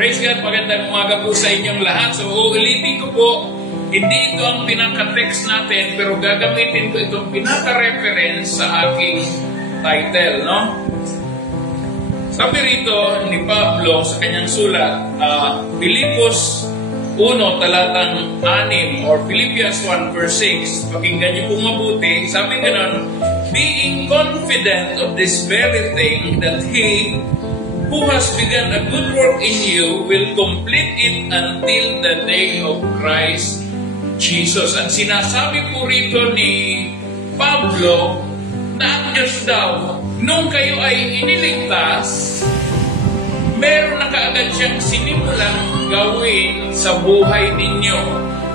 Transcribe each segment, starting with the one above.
Praise God, magandang umaga po sa inyong lahat. So, uulitin ko po, hindi ito ang pinaka-text natin, pero gagamitin ko itong pinaka-reference sa aking title, no? Sabi rito ni Pablo sa kanyang sulat, Filipos 1, talatang 6, or Philippians 1, verse 6. Pakinggan niyo po mabuti. Sabi ganon, being confident of this very thing, that He who has begun a good work in you will complete it until the day of Christ Jesus. Ang sinasabi po rito ni Pablo na ang Diyos daw, nung kayo ay iniligtas, meron na kaagad siyang sinimulang gawin sa buhay ninyo.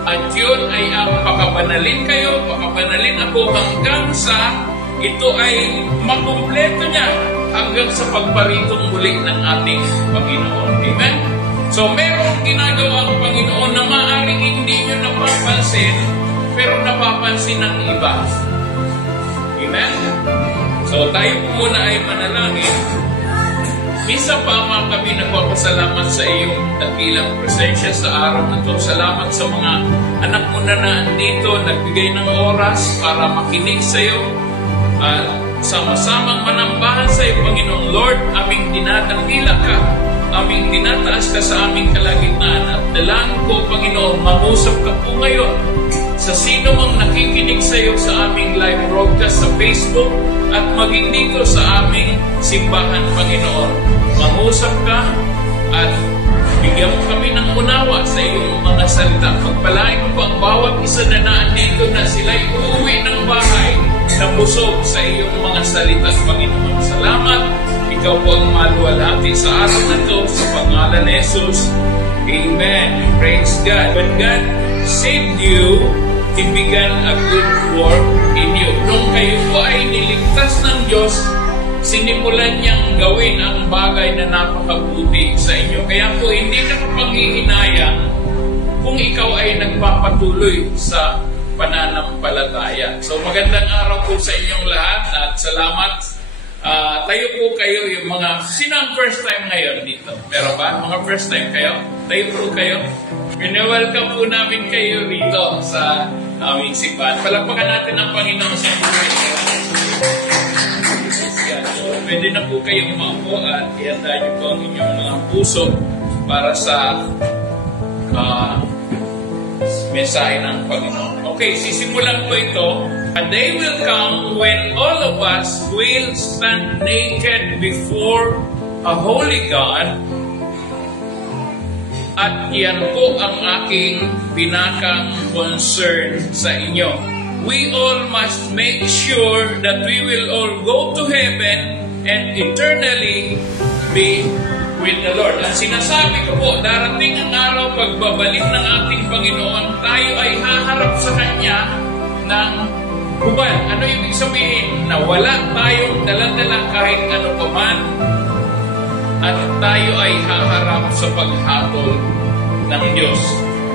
At yun ay ang pakabanalin kayo, pakabanalin ako hanggang sa ito ay makumpleto niya hanggang sa pagbaritong muli ng ating Panginoon. Amen? So, merong ginagawa ang Panginoon na maaaring hindi nyo napapansin, pero napapansin ng iba. Amen? So, tayo po muna ay manalangin. Misa pa kami nagpapasalamat sa iyong dakilang presensya sa araw na ito. Salamat sa mga anak mo na nandito, nagbigay ng oras para makinig sa iyo. At sama-samang manambahan sa iyo, Panginoong Lord, aming dinadakila ka, aming tinataas ka sa aming kalagitnaan. At dalangin ko, Panginoon, mangusap ka po ngayon sa sino mang nakikinig sa iyo sa aming live broadcast sa Facebook at maging dito sa aming simbahan, Panginoon. Mangusap ka at bigyan mo kami ng unawa sa iyong mga salita. Pagpalain mo po ang bawat isa na naandito na sila'y uuwi ng bahay na busog sa iyong mga salita, Panginoon. Salamat. Ikaw po ang maluwalhati sa araw na ito sa pangalan ni Jesus. Amen. Praise God. When God saved you, He began a good work in you. Nung kayo po ay niligtas ng Diyos, sinimulan niyang gawin ang bagay na napakabuti sa inyo. Kaya po hindi na panghihinayang kung ikaw ay nagpapatuloy sa pananampalataya. So magandang araw po sa inyong lahat at salamat. Tayo po kayo yung mga, sino ang first time ngayon dito? Meron ba? Mga first time kayo? Tayo po kayo. Welcome po namin kayo rito sa aming simbahan. Palakpakan natin ang Panginoon sa buhay. So, pwede na po kayong maupo at ihanda niyo po ang inyong mga puso para sa mensahe ng Panginoon. Okay, sisimulan ko ito. A day will come when all of us will stand naked before a holy God. At yan po ang aking pinakang concern sa inyo. We all must make sure that we will all go to heaven and eternally be with the Lord. Ang sinasabi ko po, darating ang araw pagbabalik ng ating Panginoon, tayo ay haharap sa Kanya ng hubad. Ano yung ibig sabihin? Na wala tayong dala-dala kahit ano paman at tayo ay haharap sa paghatol ng Diyos.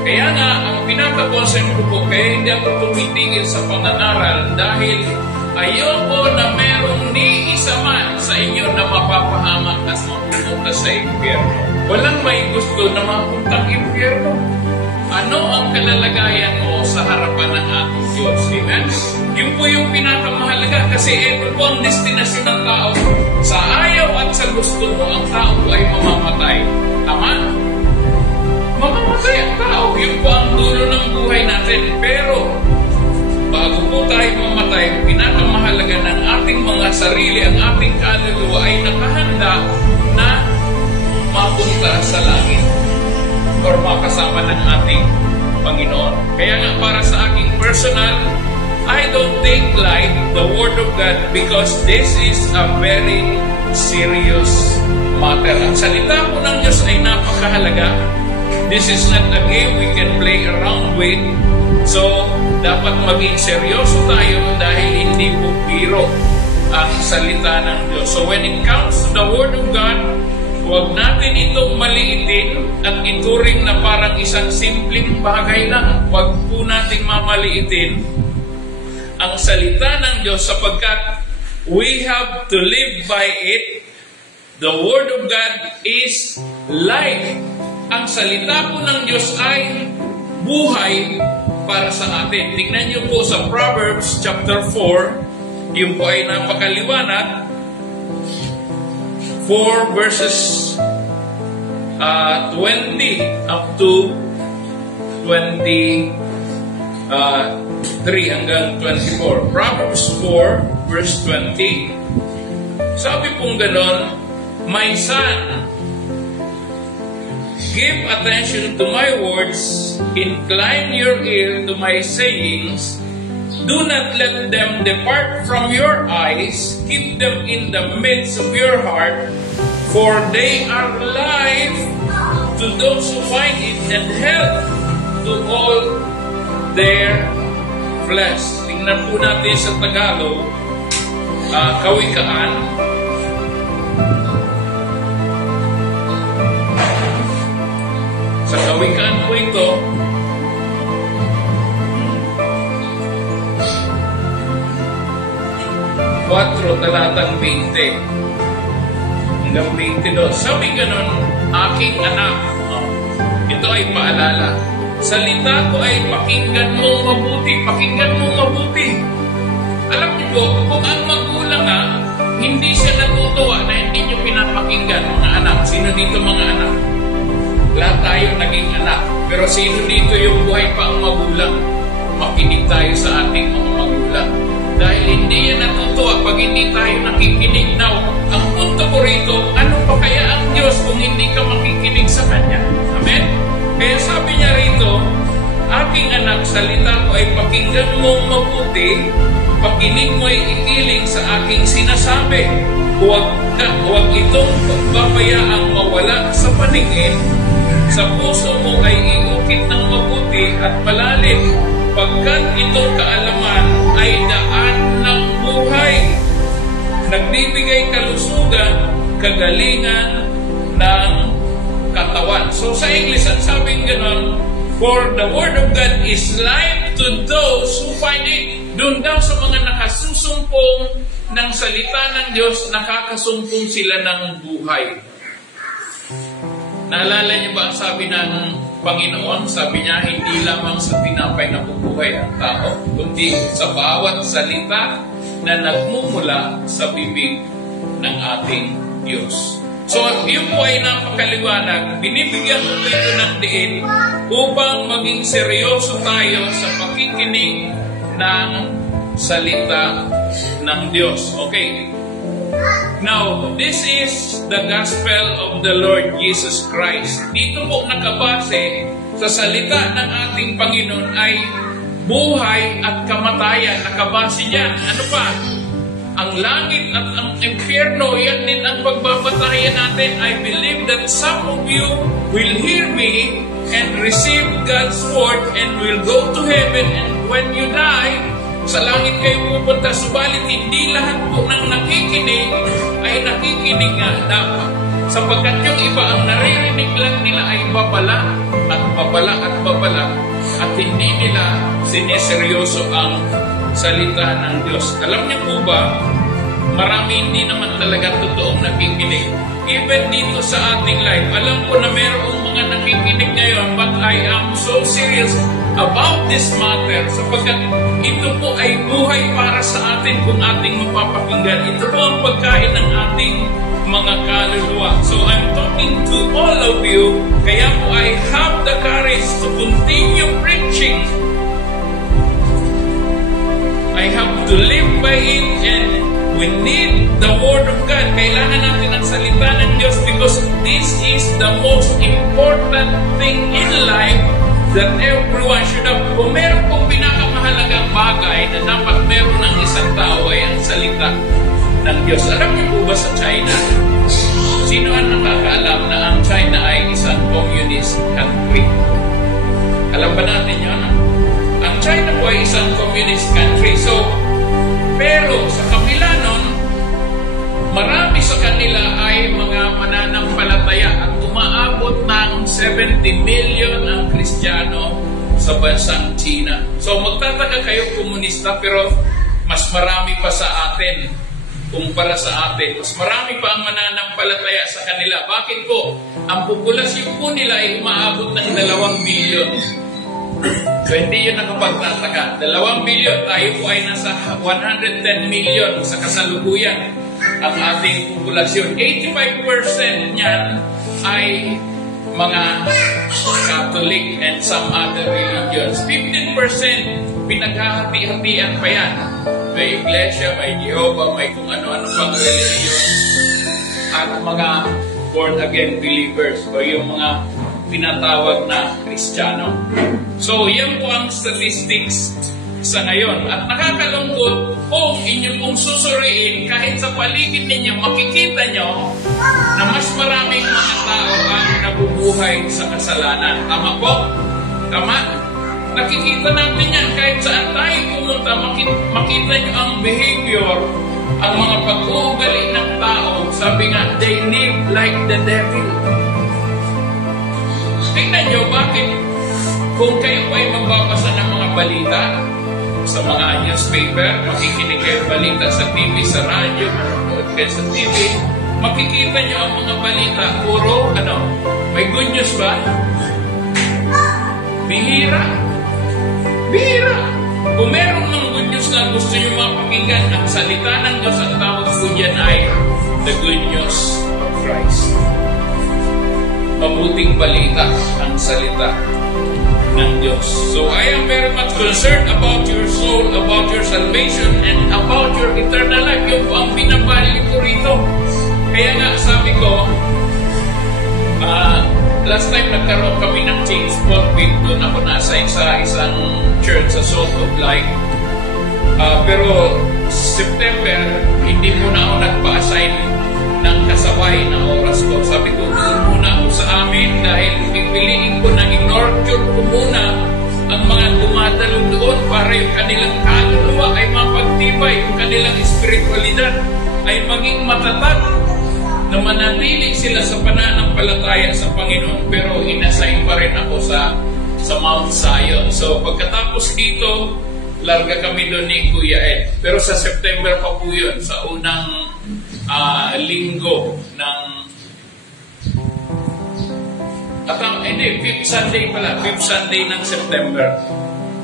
Kaya nga, ang pinaka-concern ko po, kaya hindi ako tumitigil sa pangangaral dahil ayoko na merong ni isa man sa inyo na mapapahamak at mapupunta sa impyerno. Walang may gusto na mapuntang impyerno. Ano ang kalalagayan mo sa harapan ng ating Diyos? Amen? Yun po yung pinakamahalaga kasi ito po ang destinasyon ng tao. Sa ayaw at sa gusto mo, ang tao po ay mamamatay. Tama? Mamamatay ang tao. Yun po ang dulo ng buhay natin. Pero, bago po tayo mamatay, pinakamahalaga ng ating mga sarili, ang ating kaluluwa ay nakahanda na mapunta sa langit or makasama ng ating Panginoon. Kaya nga para sa aking personal, I don't take light the Word of God because this is a very serious matter. Ang salita po ng Diyos ay napakahalaga. This is not a game we can play around with. So, dapat maging seryoso tayo dahil hindi po biro ang salita ng Diyos. So, when it comes to the Word of God, huwag natin itong maliitin at ituring na parang isang simpleng bagay lang. Huwag po natin mamaliitin ang salita ng Diyos sapagkat we have to live by it. The Word of God is life ang salita po ng Diyos ay buhay para sa atin. Tingnan niyo po sa Proverbs chapter 4, yung po ay napakaliwanag, 4 verses 20 up to 23 hanggang 24. Proverbs 4 verse 20, sabi pong ganon, "My son, give attention to my words, incline your ear to my sayings, do not let them depart from your eyes, keep them in the midst of your heart, for they are life to those who find it and health to all their flesh." Tingnan po natin sa Tagalog, Kawikaan. Sa Kawikaan po ito, talatang 20 hanggang 22. Sabi ganon, "Aking anak," ito ay paalala, "salita ko ay pakinggan mo mabuti, pakinggan mo mabuti." Alam niyo po, kung ang magulang hindi siya natutuwa na hindi niyo pinapakinggan, mga anak, sino dito mga anak? Lahat tayo naging anak. Pero sino dito yung buhay pa ang magulang? Makinig tayo sa ating mga magulang. Dahil hindi yan natutuwa pag hindi tayo nakikinig. Now, ang punto ko rito, ano pa kaya ang Diyos kung hindi ka makikinig sa Kanya? Amen? Kaya sabi niya rito, "Aking anak, salita ko ay pakinggan mong mabuti, pakinig mo ay ikiling sa aking sinasabi. Huwag itong pagbabayaang mawala sa paningin. Sa puso mo ay iukit ng mabuti at malalim, pagkat itong kaalaman ay daan ng buhay. Nagbibigay kalusugan, kagalingan ng katawan." So sa English, ang sabing ganon, "For the word of God is life to those who find it." Doon daw sa mga nakasusumpong ng salita ng Diyos, nakakasumpong sila ng buhay. Naalala niyo ba ang sabi ng Panginoon? Sabi niya, hindi lamang sa tinapay nabubuhay ang tao, kundi sa bawat salita na nagmumula sa bibig ng ating Diyos. So, yun po ay napakaliwanag. Binibigyan ko ito ng diin upang maging seryoso tayo sa pakikinig ng salita ng Diyos. Okay. Now, this is the gospel of the Lord Jesus Christ. Dito po nakabase sa salita ng ating Panginoon ay buhay at kamatayan. Nakabase diyan. Ano pa? Ang langit at ang impyerno, yan din ang pagbabatayan natin. I believe that some of you will hear me and receive God's word and will go to heaven, and when you die, sa langit kayo pupunta. Subalit hindi lahat po ng nakikinig ay nakikinig nga dapat. Sapagkat yung iba ang naririnig lang nila ay babala at babala at babala at hindi nila sineseryoso ang salita ng Diyos. Alam niyo po ba, marami hindi naman talaga totoong nakikinig. Even dito sa ating life, alam ko na mayroong mga nakikinig ngayon, but I am so serious about this matter sapagkat ito po ay buhay para sa atin kung ating mapapakinggan. Ito po ang pagkain ng ating mga kaluluwa. So I'm talking to all of you, kaya po I have the courage to continue preaching. I have to live by it, and we need the Word of God. Kailangan natin ang salita ng Diyos because this is the most important thing in life that everyone should have. Kung meron pong pinakamahalagang bagay na dapat meron ng isang tao ay ang salita ng Diyos. Alam niyo po ba sa China? Sino ang nakakaalam na ang China ay isang communist country? Alam ba natin yun? Ang China po ay isang communist country. So, pero sa kabila nun, marami sa kanila ay mga mananampalataya at umaabot ng 70 million ang Kristiyano sa bansang China. So magtataka kayo komunista pero mas marami pa sa atin kumpara sa atin. Mas marami pa ang mananampalataya sa kanila. Bakit po? Ang populasyon po nila ay umaabot ng 2 bilyon. So hindi yun nakapagtataka. 2 bilyon, tayo po ay nasa 110 million sa kasalukuyan ang ating populasyon. 85% niyan ay mga Catholic and some other religions. 15% pinaghahati-hatian pa yan. May Iglesia, may Jehovah, may kung ano-ano pang religion. At mga born-again believers o yung mga pinatawag na Kristiyano. So, yan po ang statistics sa ngayon. At nakakalungkot kung inyo pong susuriin, kahit sa paligid ninyo, makikita nyo na mas maraming mga tao ang nabubuhay sa kasalanan. Tama po? Tama? Nakikita natin yan. Kahit saan tayo pumunta, makita nyo ang behavior, ang mga pag-uugali ng tao. Sabi nga, they live like the devil. Tingnan nyo, bakit? Kung kayo pa ay magbabasa ng mga balita, sa mga newspaper, makikinig kayo balita sa TV, sa radyo, manonood kayo sa TV, makikita nyo ang mga balita, puro, may good news ba? Bihira. Bihira. Kung meron ng good news na gusto nyo mapakinggan, ang salita ng Diyos, ang tawag ko dyan ay the good news of Christ. Mabuting balita ang salita ng Diyos. So I am very much concerned about your soul, about your salvation, and about your eternal life. Yung po ang pinapali ko rito. Kaya nga sabi ko, last time nagkaroon kami ng change pulpit, doon ako nasa isang church sa Salt of Light. Pero September, hindi muna ako nagpa-assign ng kasabay na oras ko. Sabi ko, doon muna ako sa amin dahil pipiliin ko na i-nurture ko muna ang mga dumadalo doon para yung kanilang kaluluwa ay mapagtibay, yung kanilang espiritualidad ay maging matatag, na manatili sila sa pananampalataya sa Panginoon, pero inassign pa rin ako sa Mount Zion. So pagkatapos dito, larga kami doon ni Kuya Ed. Pero sa September pa po yun, sa unang linggo ng fifth Sunday pala, 5th Sunday ng September,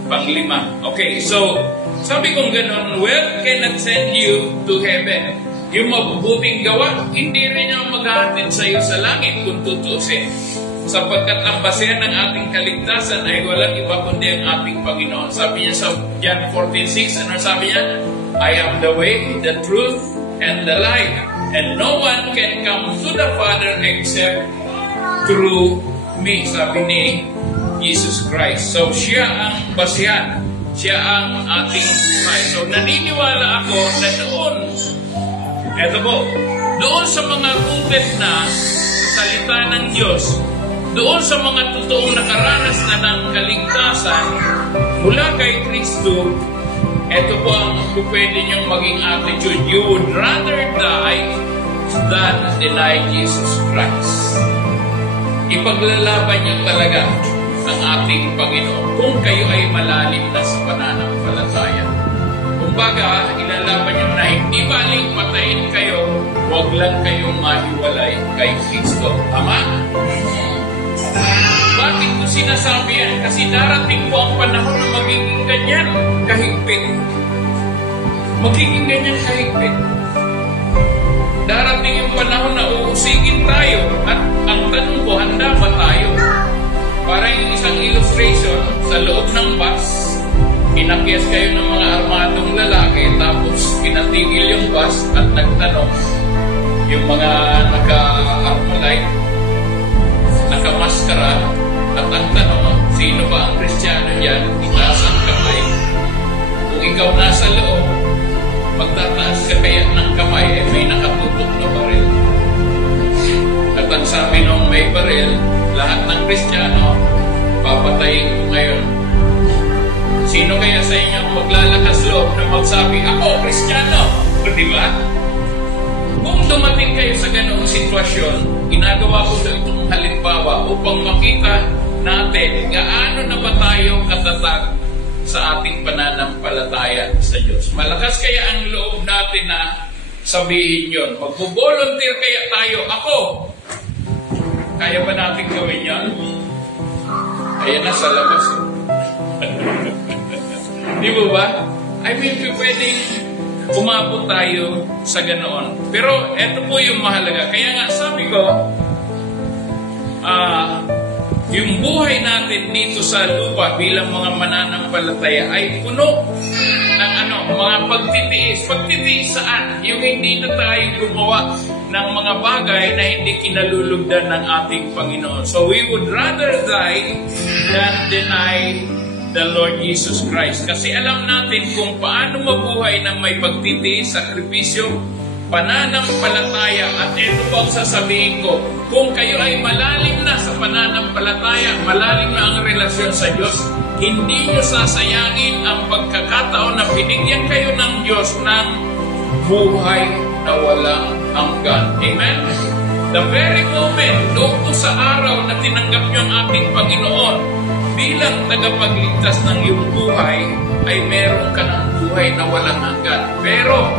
pang-5. Okay, so sabi kong ganun, wealth cannot send you to heaven. Yung mabubuting gawa, hindi rin yung maghahatid sa iyo sa langit kung tutusin. Sapagkat ang basehan ng ating kaligtasan ay walang iba kundi ang ating Panginoon. Sabi niya sa John 14:6, ano sabi niya? I am the way, the truth, and the life. And no one can come to the Father except through me. Sabi ni Jesus Christ. So siya ang basehan. Siya ang ating buhay. So naniniwala ako na eto po, doon sa mga rooted na salita ng Diyos, doon sa mga totoong nakaranas na ng kaligtasan mula kay Kristo, eto po ang pwede niyong maging attitude. You would rather die than deny Jesus Christ. Ipaglalaban niyo talaga ang ating Panginoon kung kayo ay malalim na sa pananampalataya. Kumbaga, ilalaban niyo na hindi baling patayin kayo, huwag lang kayong mahiwalay kay Kristo. Tama? Bakit ko sinasabi yan? Kasi darating po ang panahon na magiging ganyan kahigpit. Magiging ganyan kahigpit. Darating yung panahon na uusigin tayo at ang tanong ko, handa ba tayo? Para yung isang illustration, sa loob ng bus, inakyas kayo ng mga armadong lalaki, tapos pinatigil yung bus at nagtanong yung mga naka-armalite, nakamaskara, at ang tanong, sino ba ang Kristiyano dyan? Itaas ang kamay. Kung ikaw nasa loob, magtataas ka kaya ng kamay, may nakatutok na baril. At ang sabi nung may baril, lahat ng Kristiyano, papatayin ko ngayon. Sino kaya sa inyo maglalakas loob na magsabi, ako, Kristiyano? O diba? Kung dumating kayo sa ganong sitwasyon, ginagawa ko itong halimbawa upang makita natin gaano na ba tayo katatag sa ating pananampalataya sa Diyos. Malakas kaya ang loob natin na sabihin yun. Magbo-volunteer kaya tayo. Ako, kaya ba natin gawin yan? Ayan na sa labas. Di ba ba? I mean, pwedeng umabot tayo sa ganoon. Pero eto po yung mahalaga. Kaya nga sabi ko, yung buhay natin dito sa lupa bilang mga mananampalataya ay puno ng mga pagtitiis. Pagtitiis saan? Yung hindi na tayo gumawa ng mga bagay na hindi kinalulugdan ng ating Panginoon. So we would rather die than deny the Lord Jesus Christ. Kasi alam natin kung paano mabuhay ng may pagtitiis, sakripisyo, pananampalataya. At ito po ang sasabihin ko, kung kayo ay malalim na sa pananampalataya, malalim na ang relasyon sa Diyos, hindi nyo sasayangin ang pagkakataon na binigyan kayo ng Diyos ng buhay na walang hanggan. Amen? The very moment, doon po sa araw na tinanggap nyo ang ating Panginoon bilang tagapagligtas ng iyong buhay, ay meron ka ng buhay na walang hanggan. Pero,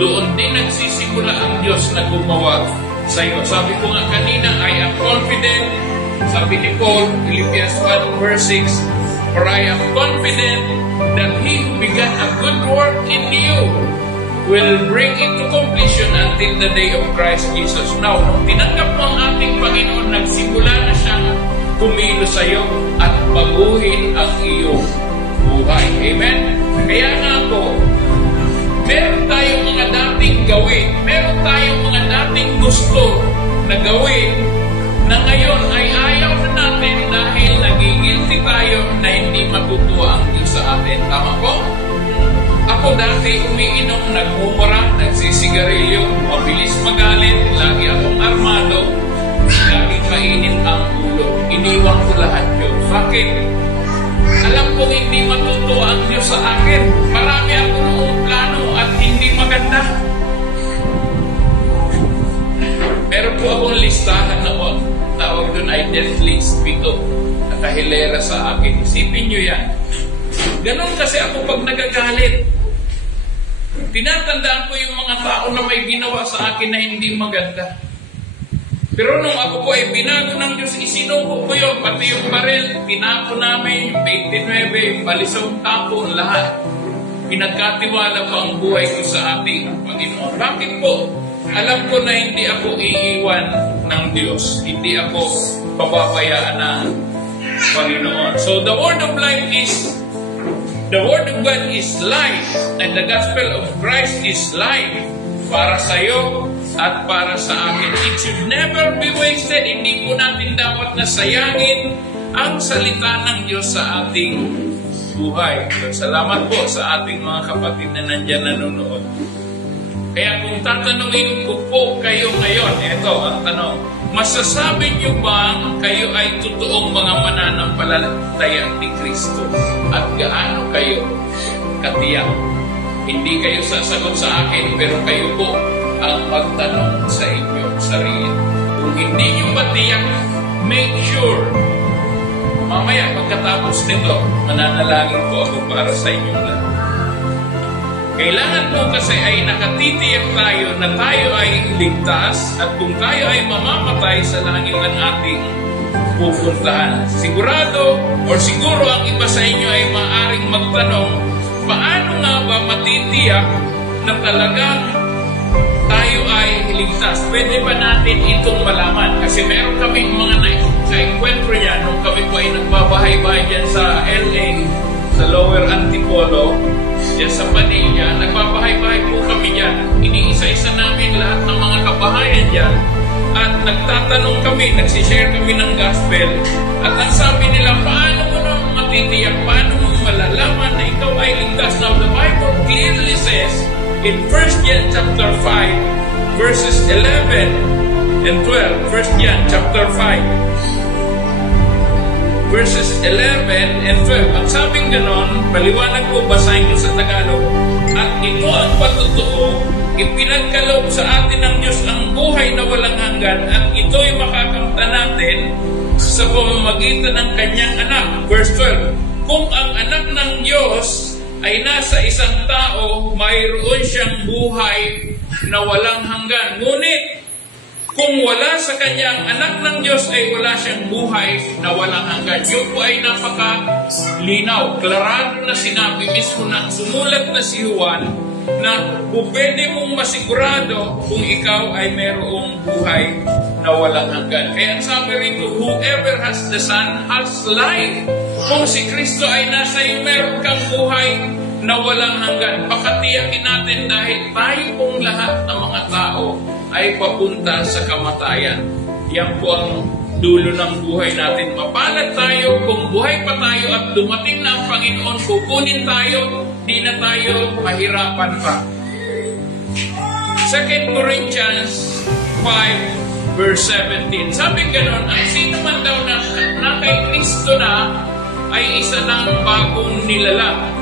doon din nagsisimula ang Diyos na gumawa sa iyo. Sabi ko nga kanina, I am confident, sabi ni Paul, Philippians 1 verse 6, for I am confident that He who began a good work in you will bring it to completion until the day of Christ Jesus. Now, nung tinanggap mo ang ating Panginoon, nagsimula na siyang kumilos sa iyo at baguhin ang iyong buhay. Amen? Kaya nga po, meron tayong mga dating gawin, meron tayong mga dating gusto na gawin na ngayon ay ayaw na natin dahil nagigilty tayo na hindi matutuwa ang Diyos sa atin. Tama po? Ako dati umiinom, nagmumura, nagsisigarilyo, mabilis magalit, lagi akong armado, laging mainit ang ulo. Iniwan ko lahat yun. Bakit? Alam kong hindi matutuwa ang Diyos sa akin. Marami ako noong plano at hindi maganda. Meron po akong listahan noon. Tawag doon ay death list. Pito. Nakahilera sa akin. Isipin nyo yan. Ganon kasi ako pag nagagalit. Tinatandaan ko yung mga tao na may ginawa sa akin na hindi maganda. Pero nung ako po ay binago ng Diyos, isinuko ko yun, pati yung baril, pinako namin, yung 29, balisong tapo, lahat. Pinagkatiwala ko ang buhay ko sa ating Panginoon. Bakit po? Alam ko na hindi ako iiwan ng Diyos. Hindi ako pababayaan ng Panginoon. So the Word of life is, the Word of God is life, and the gospel of Christ is life para sa iyo at para sa akin. It should never be wasted. Hindi po natin dapat nasayangin ang salita ng Diyos sa ating buhay. Salamat po sa ating mga kapatid na nandyan nanonood. Kaya kung tatanungin ko po kayo ngayon, ito ang tanong, masasabi niyo bang kayo ay totoong mga mananampalataya ni Kristo? At gaano kayo katiyak? Hindi kayo sasagot sa akin, pero kayo po ang magtanong sa inyong sarili. Kung hindi nyo matiyak, make sure. Mamaya, pagkatapos nito, mananalangin po ako para sa inyong lahat. Kailangan po kasi ay nakatitiyak tayo na tayo ay ligtas at kung tayo ay mamamatay sa langit ang ating pupuntahan. Sigurado or siguro ang iba sa inyo ay maaaring magtanong, paano nga ba matitiyak na talagang tayo ay ligtas? Pwede ba natin itong malaman? Kasi meron kaming mga na-encuentro niya nung kami po ay nagbabahay-bahay dyan sa LA, sa Lower Antipolo, dyan sa Manila. Nagbabahay-bahay po kami dyan. Iniisa-isa namin lahat ng mga kabahayan dyan. At nagtatanong kami, nagsishare kami ng gospel. At ang sabi nila, paano mo na matitiyak? Paano mo malalaman na ikaw ay ligtas? Now, the Bible clearly says in 1 John chapter 5, verses 11 and 12. 1 John chapter 5, verses 11 and 12. Ang sabing ganon, paliwanag ko, basahin ko sa Tagalog. At ito ang patutuo, ipinagkaloob sa atin ng Diyos ang buhay na walang hanggan at ito'y makakamta natin sa pamamagitan ng kanyang anak. Verse 12, kung ang anak ng Diyos ay nasa isang tao, mayroon siyang buhay na walang hanggan. Ngunit, kung wala sa kanyang anak ng Diyos ay wala siyang buhay na walang hanggan. Yun po ay napakalinaw. Klarado na sinabi mismo na sumulat na si Juan na pwede mong masigurado kung ikaw ay merong buhay na walang hanggan. Kaya ang sabi rito, whoever has the Son has life. Kung si Kristo ay nasa iyo, meron kang buhay na walang hanggan. Pakatiyakin natin dahil tayo pong lahat ng mga tao ay papunta sa kamatayan. Yan po ang dulo ng buhay natin. Mapalad tayo kung buhay pa tayo at dumating na ang Panginoon, kukunin tayo, di na tayo mahirapan pa. 2 Corinthians 5 verse 17. Sabi ganon, ang sino man daw na kay Kristo na ay isa ng bagong nilalang.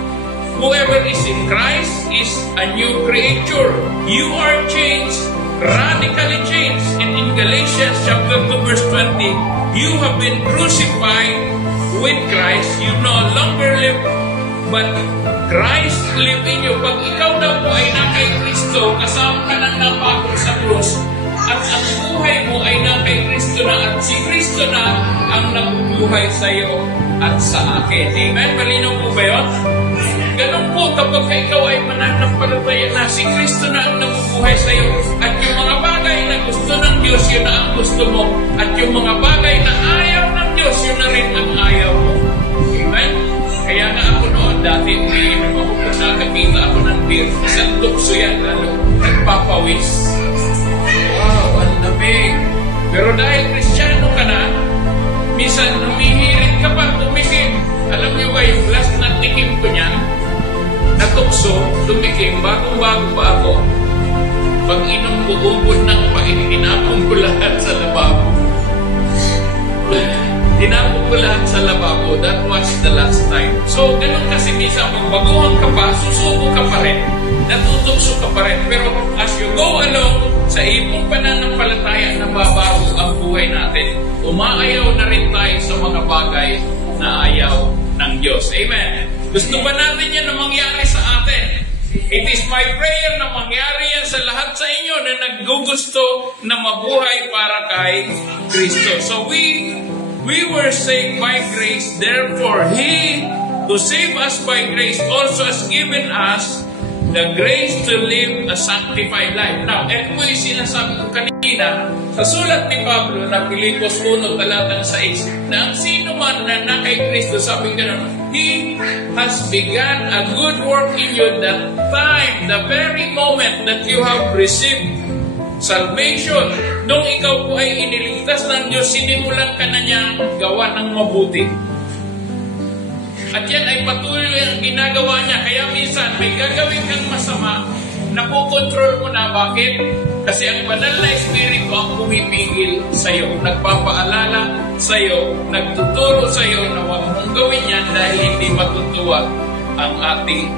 Whoever is in Christ is a new creature. You are changed, radically changed. And in Galatians chapter 2 verse 20, you have been crucified with Christ. You no longer live, but Christ live in you. Pag ikaw daw po ay na kay Kristo, kasama ka nang napagod sa krus, at ang buhay mo ay na kay Kristo na, at si Kristo na ang nabubuhay sa iyo at sa akin. Amen? Malinaw po ba yun? Ganun po kapag ikaw ay mananampalataya na si Kristo na ang nabubuhay sa iyo, at yung mga bagay na gusto ng Diyos, yun na ang gusto mo, at yung mga bagay na ayaw ng Diyos, yun na rin ang ayaw mo. Amen? Kaya nga ako noon, dati umiinom ako, kung nakakita ako ng beer, isang tukso yan, lalo nagpapawis. Wow, ang lamig. Pero dahil Kristiyano ka na, minsan humihirit ka pa, tumikim. Alam niyo ba yung last na tikim ko niyan? Natukso, tumikim, bagong-bago pa ako. Pag inom ko, ubod ng tinapon ko lahat sa lababo. Tinapon ko lahat sa lababo. That was the last time. So, ganun kasi minsan, pag baguhan ka pa, susubo ka pa rin. Natutukso ka pa rin. Pero as you go along, sa iyong pananampalataya na babago ang buhay natin, umaayaw na rin tayo sa mga bagay na ayaw ng Diyos. Amen. Gusto ba natin yan na mangyari sa atin? It is my prayer na mangyari yan sa lahat sa inyo na naggugusto na mabuhay para kay Kristo. So we were saved by grace, therefore He who saved us by grace also has given us the grace to live a sanctified life. Now, ito po yung sinasabi ko kanina sa sulat ni Pablo na Pilipos 1, talatang 6, na ang sino man na kay Kristo, sabi ka na, He has begun a good work in you that time, the very moment that you have received salvation. Nung ikaw po ay iniligtas ng Diyos, sinimulan ka na niyang gawa ng mabuti. At yan ay patuloy ang ginagawa niya. Kaya minsan may gagawin kang masama, nakukontrol mo na. Bakit? Kasi ang banal na Espiritu ang pumipigil sa iyo, nagpapaalala sa iyo, nagtuturo sa iyo na huwag mong gawin yan dahil hindi matutuwa ang ating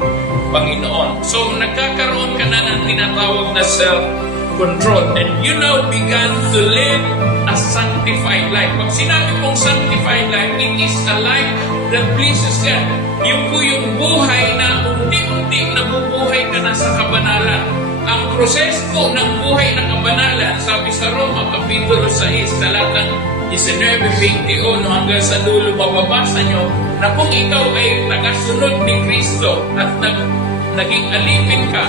Panginoon. So nagkakaroon ka na ng tinatawag na self-control, and you now began to live a sanctified life. Pag sinabi pong sanctified life, it is a life that pleases God. Yung po yung buhay na unti-unti nabubuhay ka na sa kabanalan. Ang proseso ng buhay na kabanalan, sabi sa Roma, Kapitulo 6, talatang 19-21 hanggang sa dulo, mababasa nyo na kung ikaw ay tagasunod ni Kristo at naging alipin ka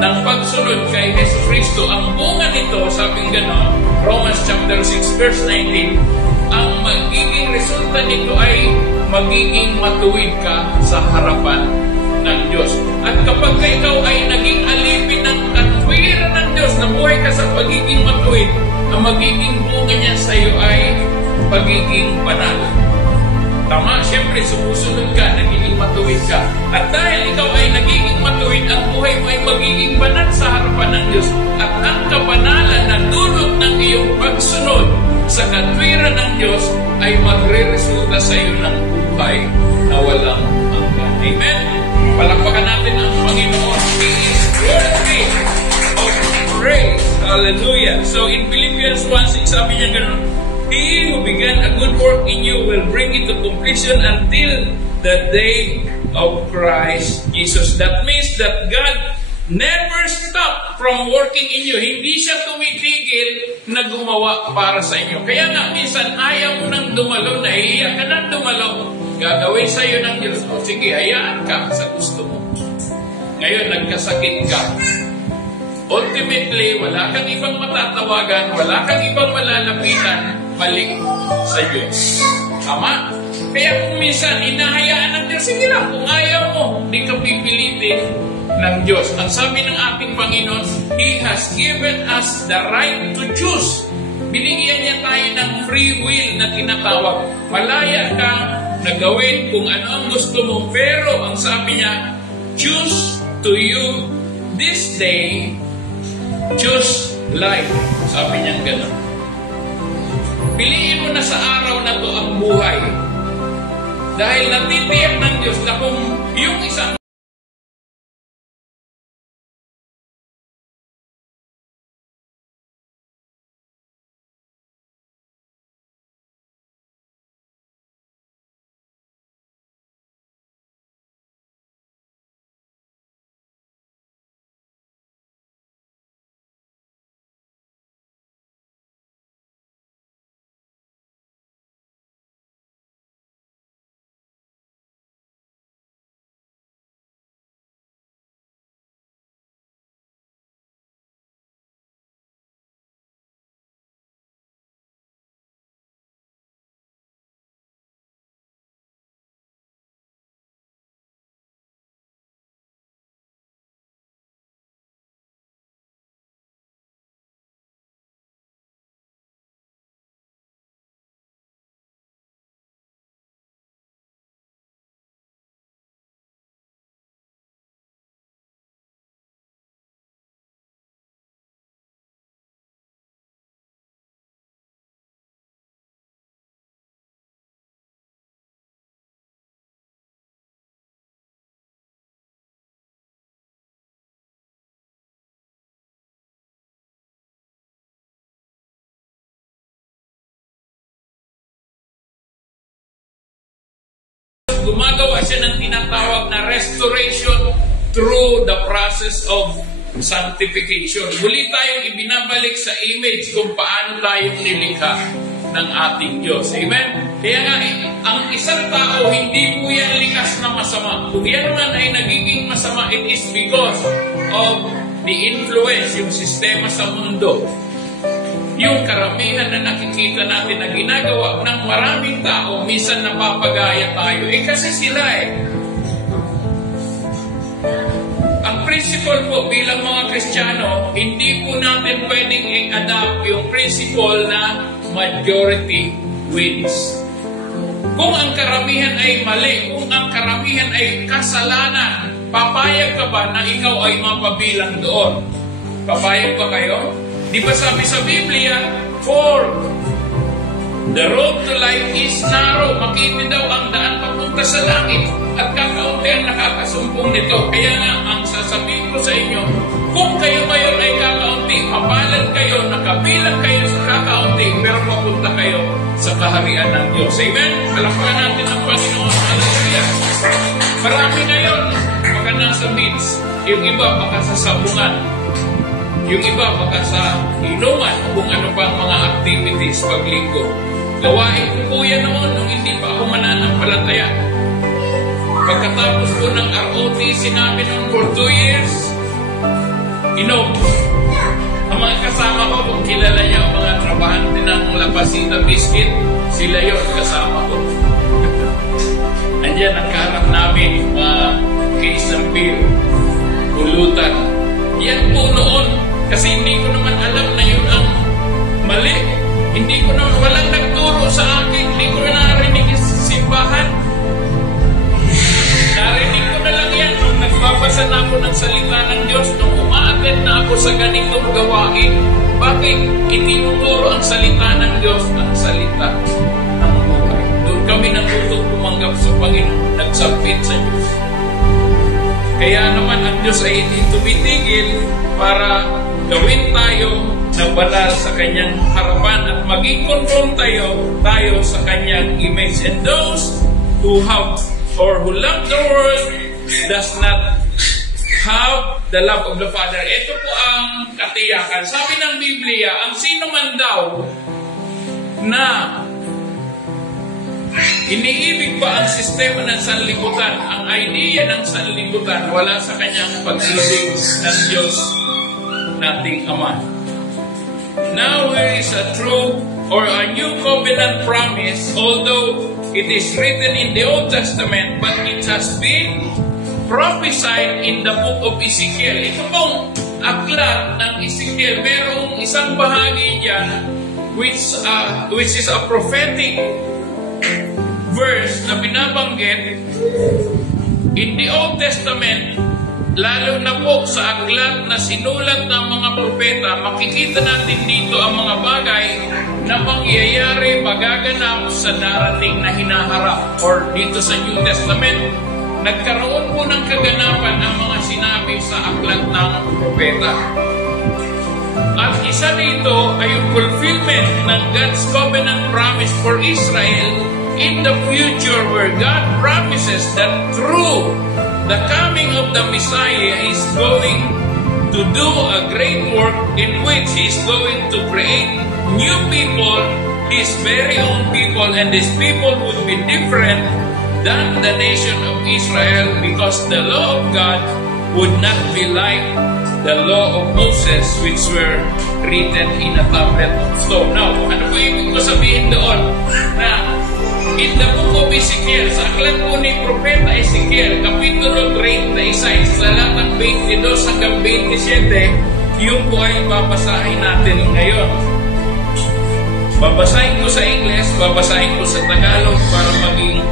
ng pagsunod kay Yesu Kristo, ang bunga nito, sabing gano'n, Romans chapter 6 verse 19, ang magiging resulta nito ay magiging matuwid ka sa harapan ng Diyos. At kapag ikaw ay naging alipin ng katwiran ng Diyos, nabuhay ka sa pagiging matuwid, ang magiging bunga niya sa iyo ay pagiging banal. Tama, siyempre sumusunod ka, nagiging matuwid ka. At dahil ikaw ay nagiging matuwid, ang buhay mo ay magiging banal sa harapan ng Diyos. At ang kabanalan na dulot ng iyong pagsunod sa katwiran ng Diyos ay magre-resulta sa iyo ng buhay na walang hanggan. Amen? Palakpakan natin ang Panginoon. He is worthy of praise. Hallelujah. So in Philippians 1:6, sabi niya gano'n, He who began a good work in you will bring it to completion until the day of Christ Jesus. That means that God never stop from working in you. Hindi siya tumitigil na gumawa para sa inyo. Kaya nga, minsan ayaw mo nang dumalo, nahihiya ka nang dumalo, gagawin sa iyo ng Diyos. O sige, hayaan ka sa gusto mo. Ngayon, nagkasakit ka. Ultimately, wala kang ibang matatawagan, wala kang ibang malalapitan, balik sa Diyos. Tama? Kaya kung minsan, inahayaan ng Diyos, sige lang, kung ayaw mo, hindi ka pipilitin ng Diyos. Ang sabi ng ating Panginoon, He has given us the right to choose. Binigyan niya tayo ng free will na tinatawag. Malaya ka na gawin kung ano ang gusto mo, pero ang sabi niya, choose to you this day, choose life. Sabi niya gano'n. Piliin mo na sa araw na to ang buhay. Dahil natitiyak ng Diyos na kung yung isang gumagawa siya ng tinatawag na restoration through the process of sanctification. Muli tayong ibinabalik sa image kung paano tayong nilikha ng ating Diyos. Amen? Kaya nga, ang isang tao, hindi po yan likas na masama. Kung yan man ay nagiging masama, it is because of the influence, yung sistema sa mundo. Yung karamihan na nakikita natin na ginagawa ng maraming tao, minsan napapagaya tayo. Kasi sila Ang principle po bilang mga Kristiyano, hindi po natin pwedeng i-adapt yung principle na majority wins. Kung ang karamihan ay mali, kung ang karamihan ay kasalanan, papayag ka ba na ikaw ay mapabilang doon? Papayag ba kayo? Di ba sabi sa Biblia, for the road to life is narrow, makitid daw ang daan papunta sa langit, at kakaunti ang nakakasumpong nito. Kaya nga, ang sasabihin ko sa inyo, kung kayo ngayon ay kakaunti, kapalan kayo, nakabilang kayo sa kakaunti, pero papunta kayo sa kaharian ng Diyos. Amen? Palakpakan natin ang Panginoon. Hallelujah! Marami ngayon, baka nasa meats, yung iba baka sa sabungan, yung iba baka sa inuman, kung ano pang mga activities paglinggo. Gawain ko po yan noon nung hindi pa ako mananampalataya. Pagkatapos ko ng ROTC namin noon for 2 years, ang mga kasama ko, kung kilala niya ang mga trabahante ng Lapasita Biscuit, sila yon kasama ko. Andiyan ang kaharap namin, mga case ng beer, pulutan. Yan po noon, kasi hindi ko naman alam na yun ang mali. Hindi ko naman, walang nagturo sa akin, hindi ko na narinig sa simbahan. Narinig ko na lang yan nung nagbabasa na ako ng salita ng Diyos, nung umaattend na ako sa ganitong gawain. Bakit itinuturo ang salita ng Diyos ang salita ng buhay? Doon kami natutong tumanggap sa Panginoon, nagsapit sa Diyos. Kaya naman ang Diyos ay hindi tumitigil para gawin tayo na banal sa Kanyang harapan at maging conform tayo sa Kanyang image. And those who have or who love the world does not have the love of the Father. Ito po ang katiyakan. Sabi ng Biblia, ang sino man daw na iniibig pa ang sistema ng sanlibutan, ang idea ng sanlibutan, wala sa kanyang pag-ibig ng Diyos nating Ama. Now there is a true or a new covenant promise, although it is written in the Old Testament, but it has been prophesied in the book of Ezekiel. Ito pong aklat ng Ezekiel, merong isang bahagi diyan which is a prophetic verse na binabanggit in the Old Testament, lalo na po sa aklat na sinulat ng mga propeta. Makikita natin dito ang mga bagay na mangyayari, magaganap sa darating na hinaharap, or dito sa New Testament, nagkaroon po ng kaganapan ang mga sinabi sa aklat ng propeta. At isa dito ay yung fulfillment ng God's covenant promise for Israel in the future, where God promises that through the coming of the Messiah is going to do a great work in which He is going to create new people, His very own people, and these people would be different than the nation of Israel, because the law of God would not be like the law of Moses, which were written in a tablet of stone. Now, ano po ibig ko sabihin doon? Na in the book of Ezekiel, sa aklat po ni Propeta Ezekiel, Kapitulo 36, sa latang 22 hanggang 27, yun po ay babasahin natin ngayon. Babasahin ko sa English, babasahin ko sa Tagalog para maging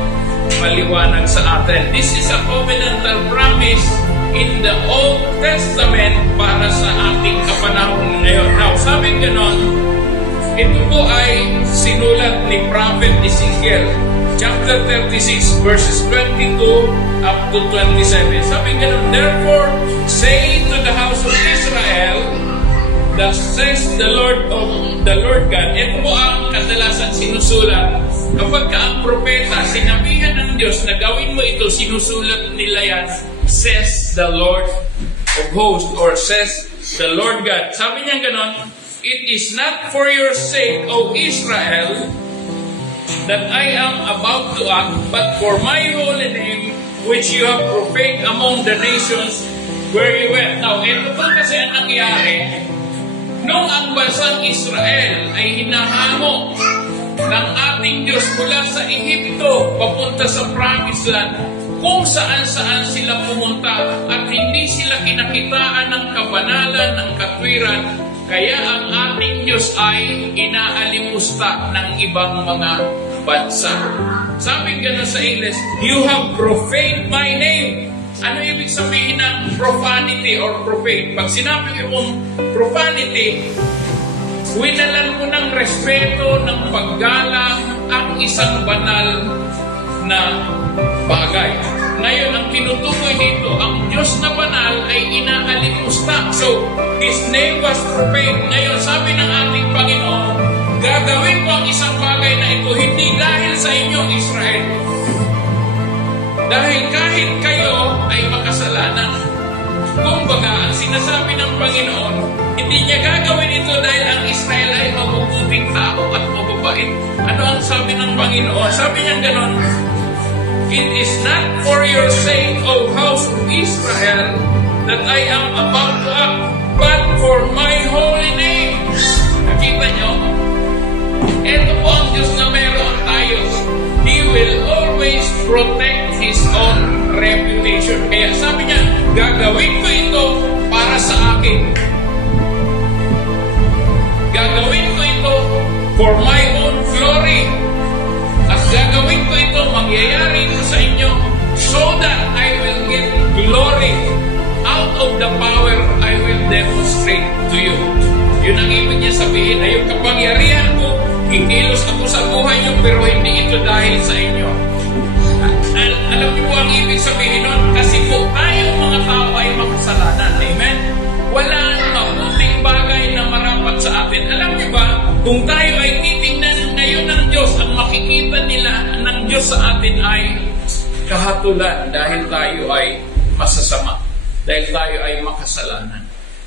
maliwanag sa atin. This is a covenantal promise in the Old Testament para sa ating kapanahon ngayon. Now, sabi ganon, ito po ay sinulat ni Prophet Ezekiel, chapter 36, verses 22 up to 27. Sabi ganon, therefore, say to the house of Israel, thus says the Lord God. Ito po ang kadalasan sinusulat. Kapag ka ang propeta, sinabihan ng Diyos na gawin mo ito, sinusulat nila yan, says the Lord of hosts, or says the Lord God. Sabi niya ganon, it is not for your sake, O Israel, that I am about to act, but for my holy name, which you have profaned among the nations where you went. Now, ito po kasi ang nangyari. Nung ang bansang Israel ay hinahango ng ating Diyos mula sa Ehipto papunta sa Promised Land, kung saan-saan sila pumunta at hindi sila kinakitaan ng kabanalan, ng katwiran, kaya ang ating Diyos ay inaalimusta ng ibang mga bansa. Sabi gano'n sa English, you have profaned my name. Ano ibig sabihin ng profanity or profane? Pag sinabi mong profanity, winalan mo ng respeto, ng paggalang ang isang banal na bagay. Ngayon, ang tinutukoy dito, ang Diyos na banal ay inaalimusta. So, His name was profaned. Ngayon, sabi ng ating Panginoon, gagawin ko ang isang bagay na ito, hindi dahil sa inyo, Israel. Dahil kahit kayo ay makasalanan. Kumbaga, ang sinasabi ng Panginoon, hindi niya gagawin ito dahil ang Israel ay mabubuting tao at mababait. Ano ang sabi ng Panginoon? Sabi niya ganon, it is not for your sake, O house of Israel, that I am about to act, but for my holy name. Nakita nyo? Ito po ang Diyos na meron tayo. He will always protect His own reputation. Kaya sabi niya, gagawin ko ito para sa akin. Gagawin ko ito for my own glory. At gagawin ko ito, mangyayari ito sa inyo so that I will get glory. Out of the power I will demonstrate to you. Yun ang ibig niya sabihin, ay yung kapangyarihan ko, kikilos ako sa buhay niyo, pero hindi ito dahil sa inyo. Alam niyo po ang ibig sabihin nun? Kasi po tayo mga tao ay makasalanan. Amen? Walang mabuting bagay na marapat sa atin. Alam niyo ba, kung tayo ay titingnan ngayon ng Diyos, ang makikita nila ng Diyos sa atin ay kahatulan dahil tayo ay masasama. dahil tayo ay makasalanan.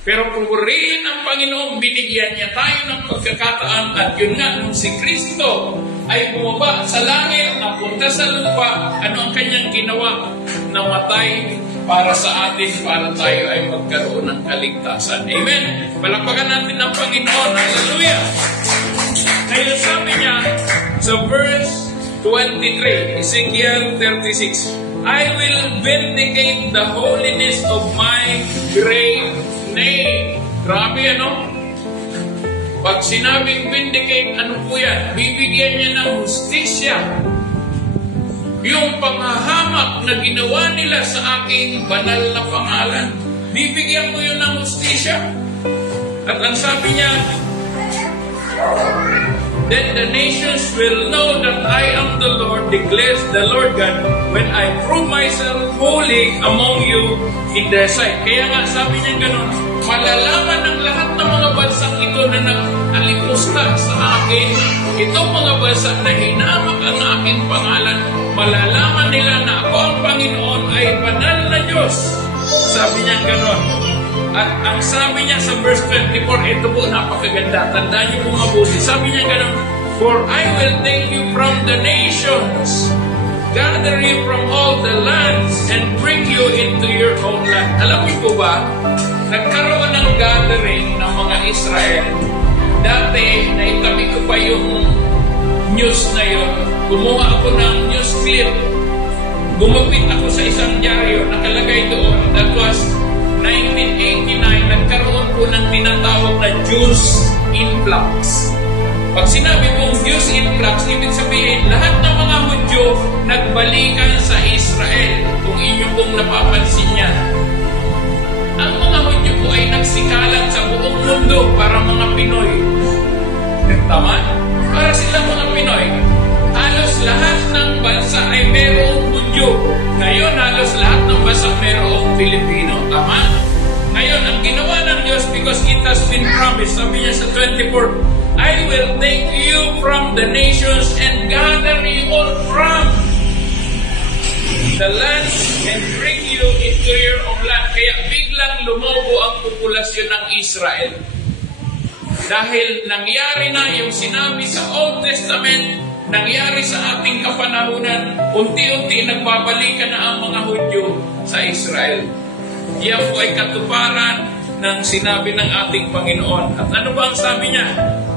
Pero purihin ang Panginoon, binigyan niya tayo ng pagkakataan at yun nga, nung si Kristo ay bumaba sa langit, napunta sa lupa, ano ang kanyang ginawa? Namatay para sa atin, para tayo ay magkaroon ng kaligtasan. Amen? Palakpakan natin ang Panginoon. Hallelujah! Ngayon sabi niya sa verse 23, Ezekiel 36, I will vindicate the holiness of my great name. Grabe, ano? Pag sinabing vindicate, ano po yan? Bibigyan niya ng hustisya. Yung panghahamak na ginawa nila sa aking banal na pangalan, bibigyan ko yun ng hustisya. At ang sabi niya, then the nations will know that I am the Lord, declares the Lord God, when I prove myself holy among you in their sight. Kaya nga sabi niya ganun, malalaman ng lahat ng mga bansang ito na nag-alipusta sa akin, itong mga bansa na hinamak ang aking pangalan, malalaman nila na ako ang Panginoon ay banal na Diyos. Sabi niya ganun. At ang sabi niya sa verse 24, ito po napakaganda. Tandaan niyo po mabuti. Sabi niya ganun, for I will take you from the nations, gather you from all the lands, and bring you into your own land. Alam niyo po ba, nagkaroon ng gathering ng mga Israel. Dati, naitabi ko pa yung news na yun. Gumawa ako ng news clip. Gumapit ako sa isang dyaryo, nakalagay doon, that was 1989, nagkaroon po ng tinatawag na Jews influx. Pag sinabi pong Jews influx, ibig sabihin, lahat ng mga Hudyo nagbalikan sa Israel. Kung inyo pong napapansin niya. Ang mga Hudyo po ay nagsikalan sa buong mundo para mga Pinoy. Tama? Para silang mga Pinoy. Halos lahat ng bansa ay mayroong Hudyo. Ngayon, halos lahat ng bansa mayroong Pilipino. Tama? Ngayon, ang ginawa ng Diyos, because it has been promised, sabi niya sa 24, I will take you from the nations and gather you all from the land and bring you into your own land. Kaya biglang lumobo ang populasyon ng Israel. Dahil nangyari na yung sinabi sa Old Testament, nangyari sa ating kapanahunan, unti-unti nagbabalikan na ang mga Hudyo sa Israel. Yan po ay katuparan ng sinabi ng ating Panginoon. At ano ba ang sabi niya?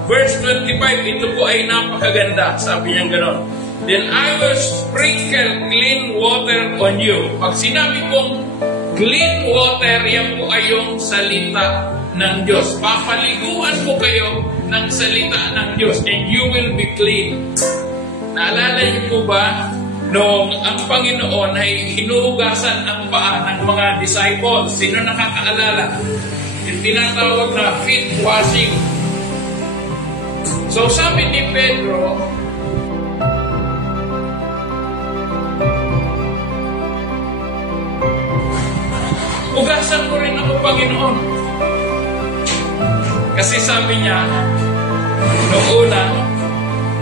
Verse 25, ito po ay napakaganda. Sabi niya gano'n, then I will sprinkle clean water on you. Pag sinabi kong clean water, yan po ay yung salita ng Diyos. Papaliguan ko kayo ng salita ng Diyos and you will be clean. Naalala niyo po ba noong ang Panginoon ay hinuhugasan ang paa ng mga disciples? Sino nakakaalala? Yung tinatawag na feet washing. So sabi ni Pedro, hugasan ko rin ako, Panginoon. Kasi sabi niya, noong una,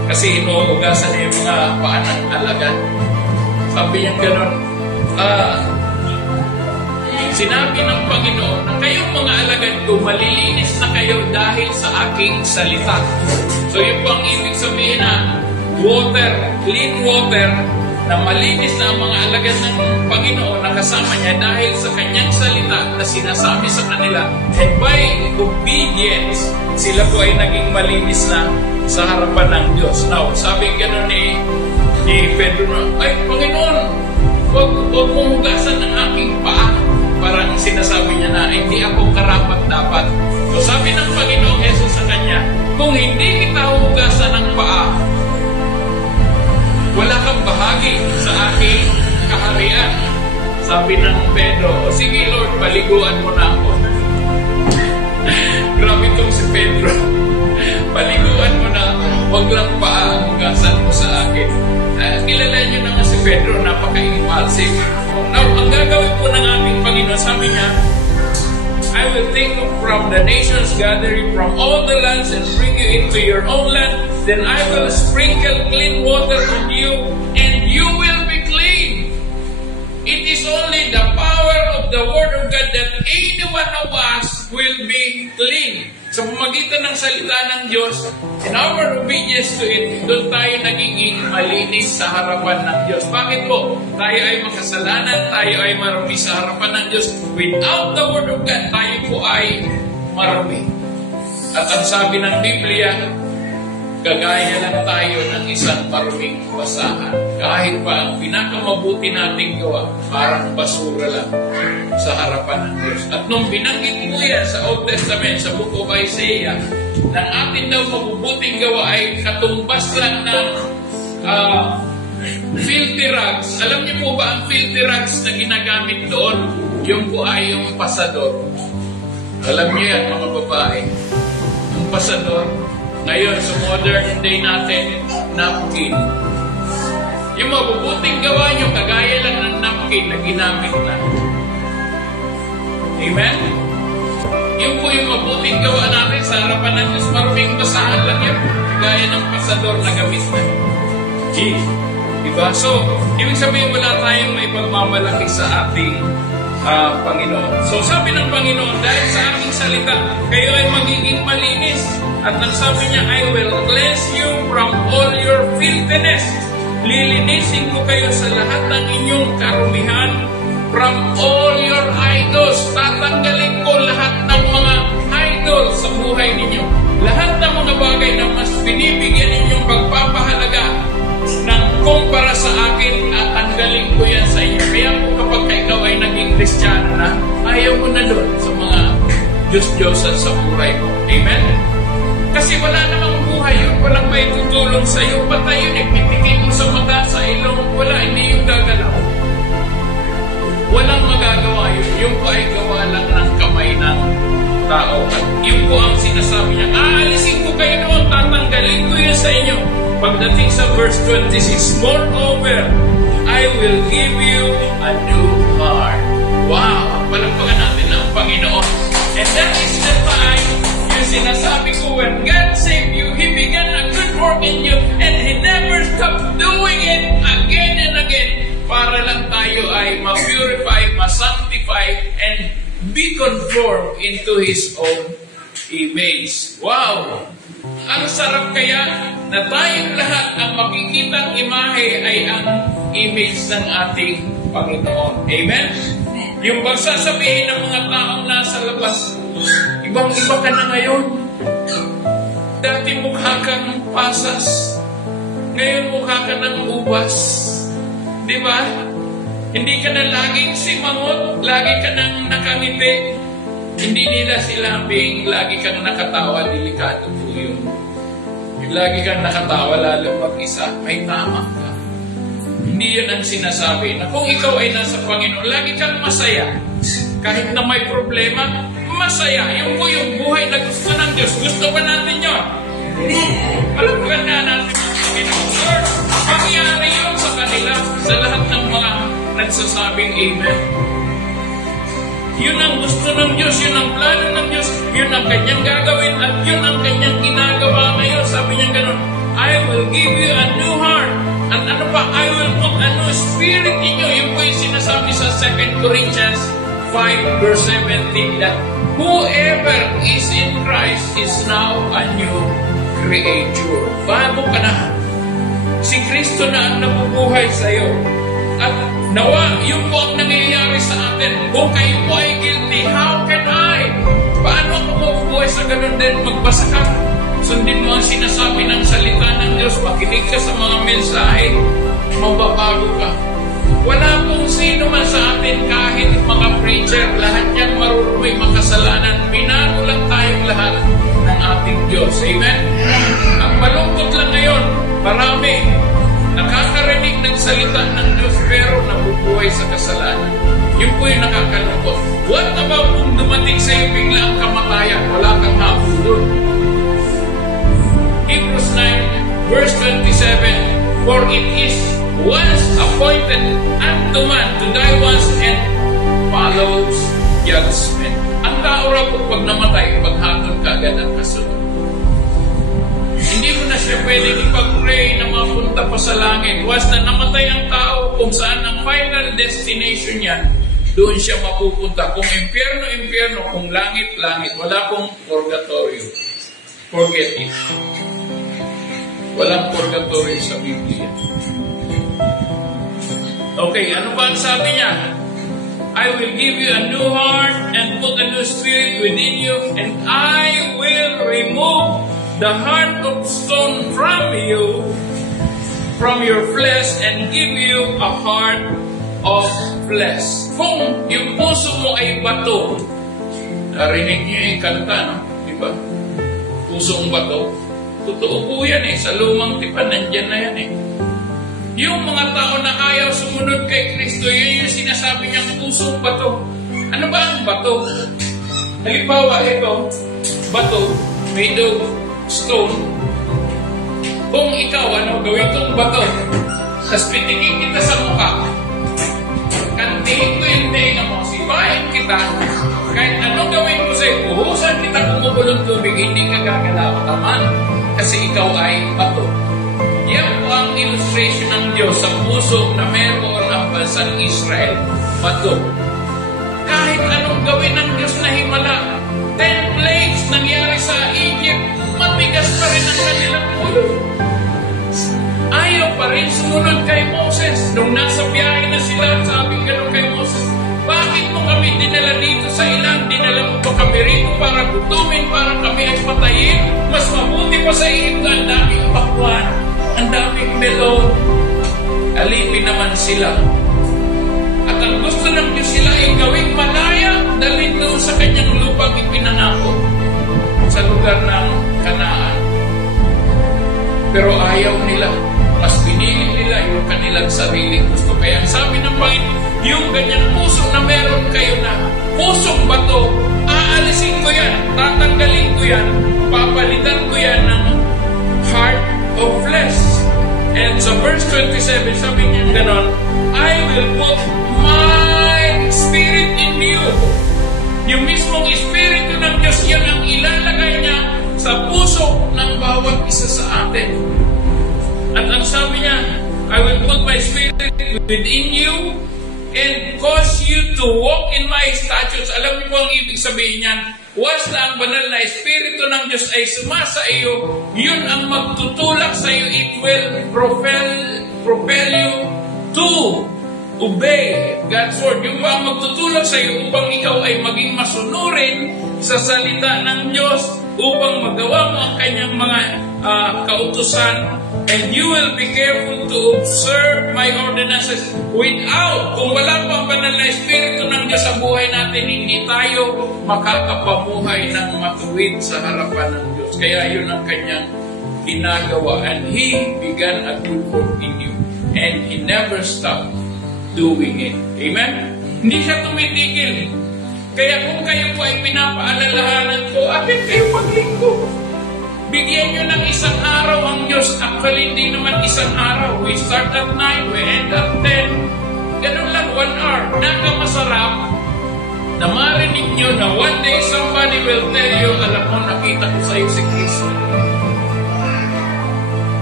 kasi hinuhugasan niya yung mga paa ng alagad. Sabi niya gano'n, sinabi ng Panginoon na kayong mga alagad ko, malilinis na kayo dahil sa aking salita. So yun po ang ibig sabihin na water, clean water, na malinis na ang mga alagad ng Panginoon na kasama niya dahil sa kanyang salita na sinasabi sa kanila. And by obedience, sila po ay naging malinis na sa harapan ng Diyos. Now, sabi gano'n ni Pedro na, ay Panginoon, huwag mong hugasan ng aking paa. Parang sinasabi niya na, hindi ako karapat-dapat. So sabi ng Panginoong Jesus sa kanya, kung hindi kita hugasan ng paa, wala kang bahagi sa aking kaharian. Sabi ng Pedro, o sige Lord, paliguan mo na ako. Grabe itong si Pedro. Paliguan mo na ako. Huwag lang paa, hugasan mo sa akin. Kilala niyo naman si Pedro, napaka-impulsive. Now, ang gagawin po ng ating Panginoon, sabi niya, I will take you from the nations, gather you from all the lands, and bring you into your own land. Then I will sprinkle clean water on you, and you will be clean. It is only the power of the Word of God one of us will be clean. Sa pamagitan ng salita ng Diyos, in our obedience to it, doon tayo nagiging malinis sa harapan ng Diyos. Bakit po? Tayo ay makasalanan, tayo ay marumi sa harapan ng Diyos. Without the Word of God, tayo po ay marumi. At ang sabi ng Biblia, gagaya lang tayo ng isang maruming basahan. Kahit pa ang pinakamabuti nating gawa, parang basura lang sa harapan ng Diyos. At nung binanggit mo yan sa Old Testament, sa Book of Isaiah, ng atin daw mabubuting gawa ay katumbas lang ng filthy rags. Alam niyo po ba ang filthy rags na ginagamit doon? Yung po ay yung pasador. Alam niyo yan, mga babae. Yung pasador. Ngayon, sa modern day natin, napkin. Yung mabubuting gawa nyo, kagaya lang ng napkin na ginamit na. Amen? Yung po yung mabuting gawa natin sa harapan ng Diyos, maruming basahan lang yun, kagaya ng pasador na gamit na. Diba? So, ibig sabihin wala tayong may pagmamalaki sa ating Panginoon. So, sabi ng Panginoon, dahil sa aking salita, kayo ay magiging malinis. At nagsabi niya, I will cleanse you from all your filthiness. Lilinisin ko kayo sa lahat ng inyong karumihan, from all your idols. Tatanggalin ko lahat ng mga idols sa buhay ninyo. Lahat ng mga bagay na mas binibigyan ninyong pagpapahalaga ng kumpara sa akin, at tanggalin ko yan sa inyo. Kaya po kapag ikaw ay naging Kristiyano na, ayaw mo na doon sa mga Diyos-Diyosan sa buhay mo. Amen? Kasi wala namang buhay yun, walang may tutulong sa iyo. Patay yun, ipitikin mo sa mata, sa ilong, wala, hindi yung gagalaw. Walang magagawa yun. Yung po ay gawa lang ng kamay ng tao. At yun po ang sinasabi niya, aalisin ko kayo noon, tatanggalin ko yun sa inyo. Pagdating sa verse 26, moreover, I will give you a new heart. Wow! Palagpagan natin ang Panginoon. And that is the time yung sinasabi ko, when God saved you, He began a good work in you, and He never stopped doing it again and again para lang tayo ay ma-purify, ma-sanctify, and be conformed into His own image. Wow! Ang sarap kaya na tayong lahat ang makikitang imahe ay ang image ng ating Panginoon. Amen? Yung pagsasabihin ng mga taong nasa labas, ibang-iba ka na ngayon. Dati mukha kang pasas. Ngayon mukha ka ng ubas. Di ba? Hindi ka na laging simangot, lagi ka nang nakangiti. Hindi nila silabing lagi kang nakatawa, delikado po yun. Yung lagi kang nakatawa, lalo mag-isa, may tama ka. Hindi yun ang sinasabi na kung ikaw ay nasa Panginoon, lagi kang masaya. Kahit na may problema, masaya. Yung po yung buhay na gusto ng Diyos. Gusto ba natin yun? Alam ka na natin ang Panginoon. Lord, pangyari yun sa kanila, sa lahat ng mga nagsasabing Amen. Yun ang gusto ng Diyos, yun ang plano ng Diyos, yun ang kanyang gagawin, at yun ang kanyang ginagawa ngayon. Sabi niya gano'n, I will give you a new heart. At ano pa, I will put a new spirit in you. Yun po yung sinasabi sa 2 Corinthians 5 verse 17, that whoever is in Christ is now a new creature. Bago ka na. Si Kristo na ang nabubuhay sa iyo. At nawa, yun po ang nangyayari sa atin. Kung kayo po ay guilty, how can I? Paano ako mabubuhay sa ganun din? Magbasa ka. Sundin mo ang sinasabi ng salita ng Diyos. Makinig ka sa mga mensahe. Mababago ka. Wala pong sino man sa atin, kahit mga preacher, lahat niyang marurumi, makasalanan. Binago lang tayong lahat ng ating Diyos. Amen? Ang malungkot lang ngayon, marami nakakarinig ng salita ng Diyos pero nabubuhay sa kasalanan. Yun po yung nakakalungkot. What about kung dumating sa iyo bigla ang kamatayan? Wala kang habulon. Hebrews 9 verse 27, for it is once appointed unto man to die once and follows judgment. Ang tao raw po pag namatay, paghatod ka agad ang kasunod. Hindi mo na siya pwedeng ipag-pray na mapunta pa sa langit. Once na namatay ang tao, kung saan ang final destination niya, doon siya mapupunta. Kung impyerno, impyerno. Kung langit, langit. Wala pong purgatorio. Forget it. Walang purgatorio sa Biblia. Okay, ano pa ang sabi niya? I will give you a new heart and put a new spirit within you, and I will remove the heart of stone from you, from your flesh, and give you a heart of flesh. Kung yung puso mo ay bato, narinig niyo yung kanta, no? Diba? Pusong bato. Totoo po yan eh. Sa lumang tipan, nandyan na yan eh. Yung mga tao na ayaw sumunod kay Kristo, yun yung sinasabi niyang pusong bato. Ano ba ang bato? Halimbawa, ito, bato, made of stone. Kung ikaw, gawin kong bato, tapos pitikin kita sa mukha, kantiin ko yung tenga mo, sibahin kita, kahit anong gawin ko sa'yo, uhusan kita kumubulong tubig, hindi ka gagalaw. Taman, kasi ikaw ay bato. Yan po ang illustration ng Diyos sa puso na meron ang bansang Israel, bato. Kahit anong gawin ng Diyos na himala, 10 plagues nangyari sa Egypt, matigas pa rin ang kanilang ulo. Ayaw pa rin sumunod kay Moses. Nung nasa biyahe na sila, sabi gano'n kay Moses, bakit mo kami dinala dito sa ilang? Dinala mo pa kami rito para gutumin, para kami ay patayin? Mas mabuti pa sa Egypt, ang daming pakwan, ang daming melon. Alipin naman sila. At ang gusto ng Diyos sila ay gawing malaya, dalhin doon sa kanyang lupang ipinangako sa lugar ng Kanaan. Pero ayaw nila. Mas pinili nila yung kanilang sariling gusto. Kaya ang sabi ng Panginoon, yung ganyang puso na meron kayo na pusong bato, aalisin ko yan, tatanggalin ko yan, papalitan ko yan ng heart of flesh. And sa verse 27, sabi niya ganon, I will put my spirit in you. Yung mismong espiritu ng Diyos, yan ang ilalagay niya sa puso ng bawat isa sa atin. At ang sabi niya, I will put my spirit within you and cause you to walk in my statutes. Alam niyo po ang ibig sabihin niyan? Once na ang banal na espiritu ng Diyos ay sumasa iyo, yun ang magtutulak sa iyo. It will propel you to obey God's word. Yung ba ang magtutulak sa iyo upang ikaw ay maging masunurin sa salita ng Diyos, upang magawa mo ang kanyang mga kautusan. And you will be careful to observe my ordinances. Without, kung wala pa ang banal na espiritu ng Diyos sa buhay natin, hindi tayo makakapamuhay ng matuwid sa harapan ng Diyos. Kaya yun ang kanyang ginagawa. And He began a good work in you. And He never stopped doing it. Amen? Hindi siya tumitigil. Kaya kung kayo po ay pinapaalalahanan ko, atin kayo paglinggo. Bigyan nyo ng isang araw ang Diyos. Actually, hindi naman isang araw. We start at 9, we end at 10. Ganun lang, 1 hour. Nakamasarap na marinig nyo na one day somebody will tell you, alam mo, nakita ko sa iyo si Kristo.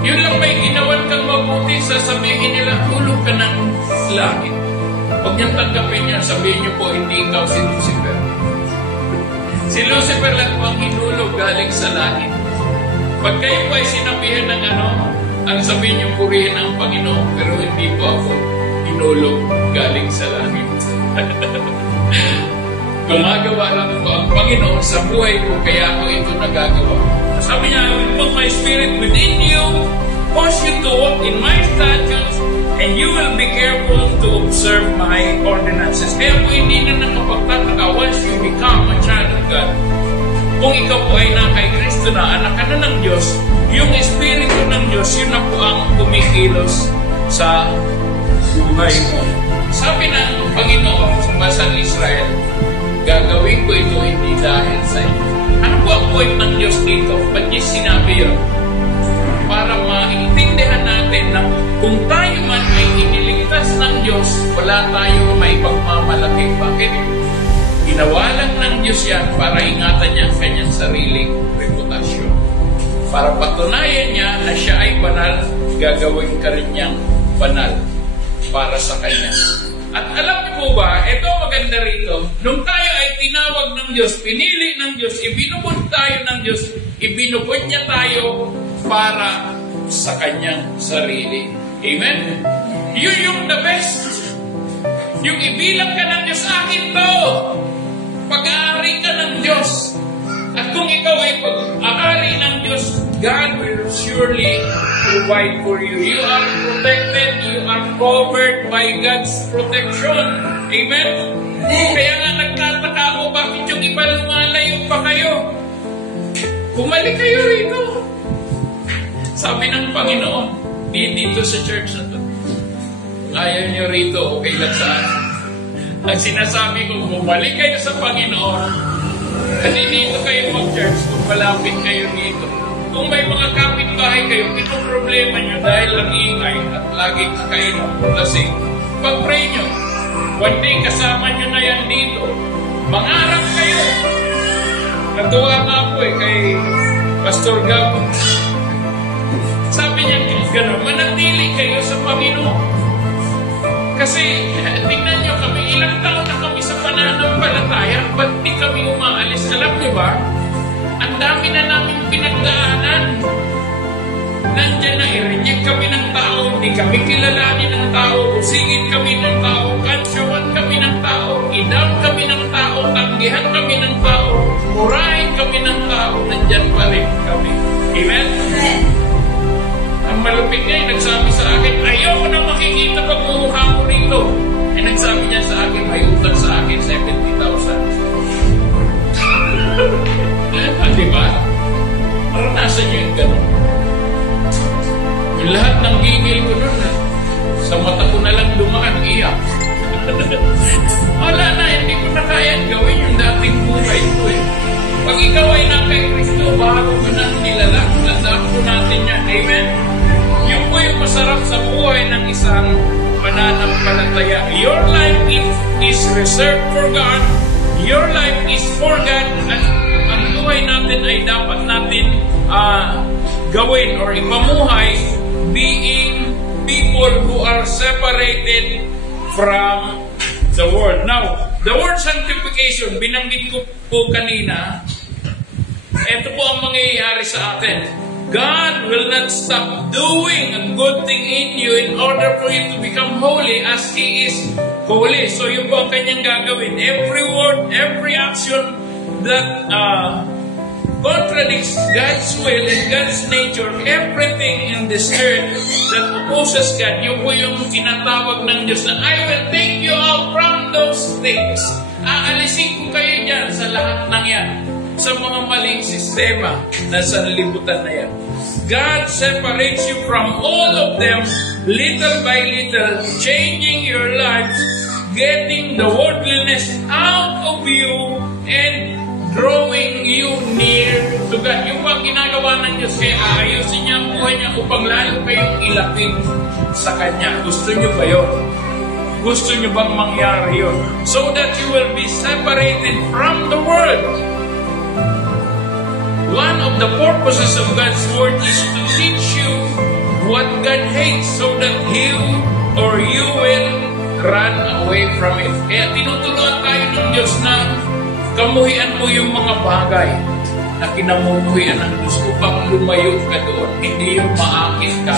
Yun lang may ginawan kang mabuti, sasabihin nila, hulog ka ng langit. Huwag niyang tanggapin niya, sabihin niyo po, hindi ikaw si Lucifer. Si Lucifer lang po ang hinulog galing sa langit. Pag kayo po ay sinabihan ng ang sabihin niyo purihin ang Panginoon, pero hindi po ako hinulog galing sa langit. Gumagawa lang po ang Panginoon sa buhay ko, kaya ako ito nagagawa. Sabi niya, I will put my spirit within you, cause you to walk in my statutes, and you will be careful to observe my ordinances. Kaya po hindi na nakapagtataka once you become a child of God. Kung ikaw po ay na kay Kristo na, anak ka na ng Diyos, yung Espiritu ng Diyos, yun na po ang kumikilos sa buhay mo. Sabi ng Panginoon sa bansang Israel, gagawin ko ito hindi dahil sa iyo. Ano po ang point ng Diyos dito? Ba't niya sinabi yun? Para maintindihan natin na kung tayo man ay iniligtas ng Diyos, wala tayong may pagmamalaki. Bakit? Ginawa lang ng Diyos yan para ingatan niya ang kanyang sariling reputasyon. Para patunayan niya na siya ay banal, gagawin ka rin niyang banal para sa kanya. At alam niyo po ba, ito maganda rito, nung tayo ay tinawag ng Diyos, pinili ng Diyos, ibinubod tayo ng Diyos, ibinubod niya tayo para sa Kanyang sarili. Amen? Yun yung the best. Yung ibilang ka ng Diyos, akin to. Pag-aari ka ng Diyos. At kung ikaw ay pag-aari ng Diyos, God will surely provide for you. You are protected. You are covered by God's protection. Amen? Kaya nga nagtataka ako, bakit yung iba lumalayo pa kayo? Bumalik kayo rito. Sabi ng Panginoon, dito sa church na to, ayaw nyo rito, okay lang sa akin. Ang sinasabi ko, bumalik kayo sa Panginoon. Kasi dito kayo mag-church kung malapit kayo dito. Kung may mga kapitbahay kayo, itong problema nyo dahil ang ingay at laging kakainom, lasing. Pag-pray nyo, one day kasama nyo na yan dito. Mangarap kayo. Natuwa nga po kay Pastor Gabo. Sabi niya, gano'n, manatili kayo sa Panginoon. Kasi, tingnan nyo kami, ilang taon na kami sa pananampalataya, ba't di kami umaalis? Alam nyo ba? Ang dami na namin pinagdaanan. Nandyan na, i-reject kami ng tao, hindi kami kilalanin ng tao, usigin kami ng tao, kansyawan kami ng tao, idam kami ng tao, tanggihan kami ng tao, murahin kami ng tao, nandyan pa rin kami. Amen? Ang malupit niya, nagsabi sa akin, ayaw ko na makikita pagmumukha mo rito. Nagsabi niya sa akin, may utang sa akin, 70,000. Diba? Naranasan niyo yung gano'n. Yung lahat ng gigil ko doon, sa mata ko na lang dumaan, iyak. Wala na, hindi ko na kaya gawin yung dating buhay ko eh. Pag ikaw ay na kay Kristo, bago ko na nilalang, tandaan po natin yan. Amen? Yung po yung masarap sa buhay ng isang pananampalataya. Your life is reserved for God. Your life is for God. At ang buhay natin ay dapat natin gawin or ipamuhay being people who are separated from the world. Now, the word sanctification, binanggit ko po kanina, ito po ang mangyayari sa atin. God will not stop doing a good thing in you in order for you to become holy as He is holy. So yun po ang kanyang gagawin. Every word, every action that contradicts God's will and God's nature, everything in this earth that opposes God, yun po yung tinatawag ng Diyos na I will take you out from those things. Aalisin ko kayo dyan sa lahat ng yan. Sa mga maling sistema na sanlibutan na yan. God separates you from all of them little by little, changing your lives, getting the worldliness out of you, and drawing you near to God. Yung bang ginagawa ng Diyos, kaya ayusin niya ang buhay niya upang lalo kayong ilapit sa Kanya. Gusto niyo ba yun? Gusto niyo bang mangyari yun? So that you will be separated from the world. One of the purposes of God's Word is to teach you what God hates so that you will run away from it. Kaya tinuturuan tayo ng Diyos na kamuhian mo yung mga bagay na kinamumuhian ng Diyos upang lumayo ka doon. Hindi yung maakit ka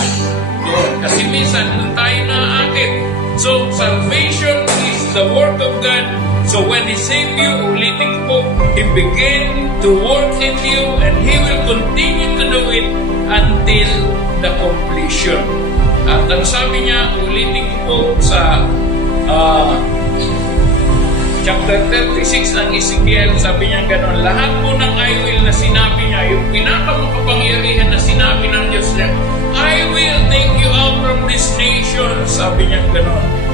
doon. Kasi minsan tayo naakit. So, salvation is the work of God. So when He saved you, ulitin ko, He began to work in you and He will continue to do it until the completion. At ang sabi niya, ulitin ko sa chapter 36 ng Ezekiel, sabi niya gano'n, lahat po ng I will na sinabi niya, yung pinakamakapangyarihan na sinabi ng Diyos niya, I will take you out from this nation, sabi niya gano'n.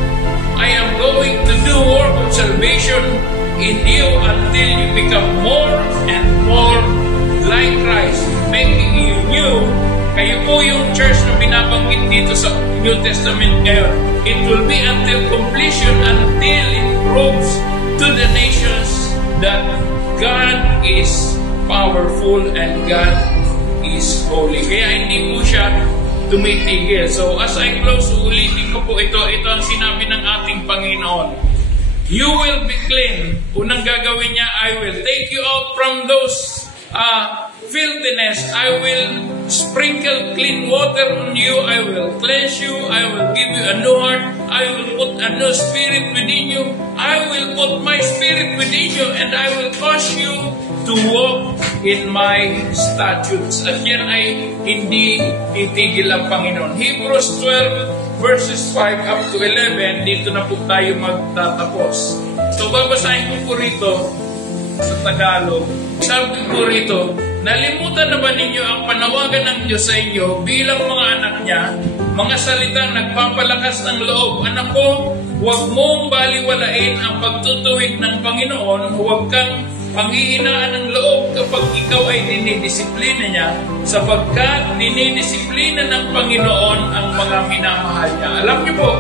I am going to do work of salvation in you until you become more and more like Christ, making you new. Kayo po yung church na binabanggit dito sa New Testament ngayon. It will be until completion, until it proves to the nations that God is powerful and God is holy. Kaya hindi po siya tumitigil. So as I close, ulitin ko po ito ang sinabi ng ating Panginoon. You will be clean. Unang gagawin niya, I will take you out from those filthiness. I will sprinkle clean water on you. I will cleanse you. I will give you a new heart. I will put a new spirit within you. I will put my spirit within you, and I will cause you to walk in my statutes. At yan ay hindi titigil ang Panginoon. Hebrews 12 verses 5 up to 11, dito na po tayo magtatapos. So babasahin ko po rito sa Tagalog. Sabi ko rito, nalimutan na ba ninyo ang panawagan ng Diyos sa inyo bilang mga anak niya, mga salitang nagpapalakas ng loob? Anak ko, huwag mong baliwalain ang pagtutuwid ng Panginoon, huwag kang panghihinaan ng loob kapag ikaw ay dinidisiplina niya, sapagkat dinidisiplina ng Panginoon ang mga minamahal niya. Alam niyo po,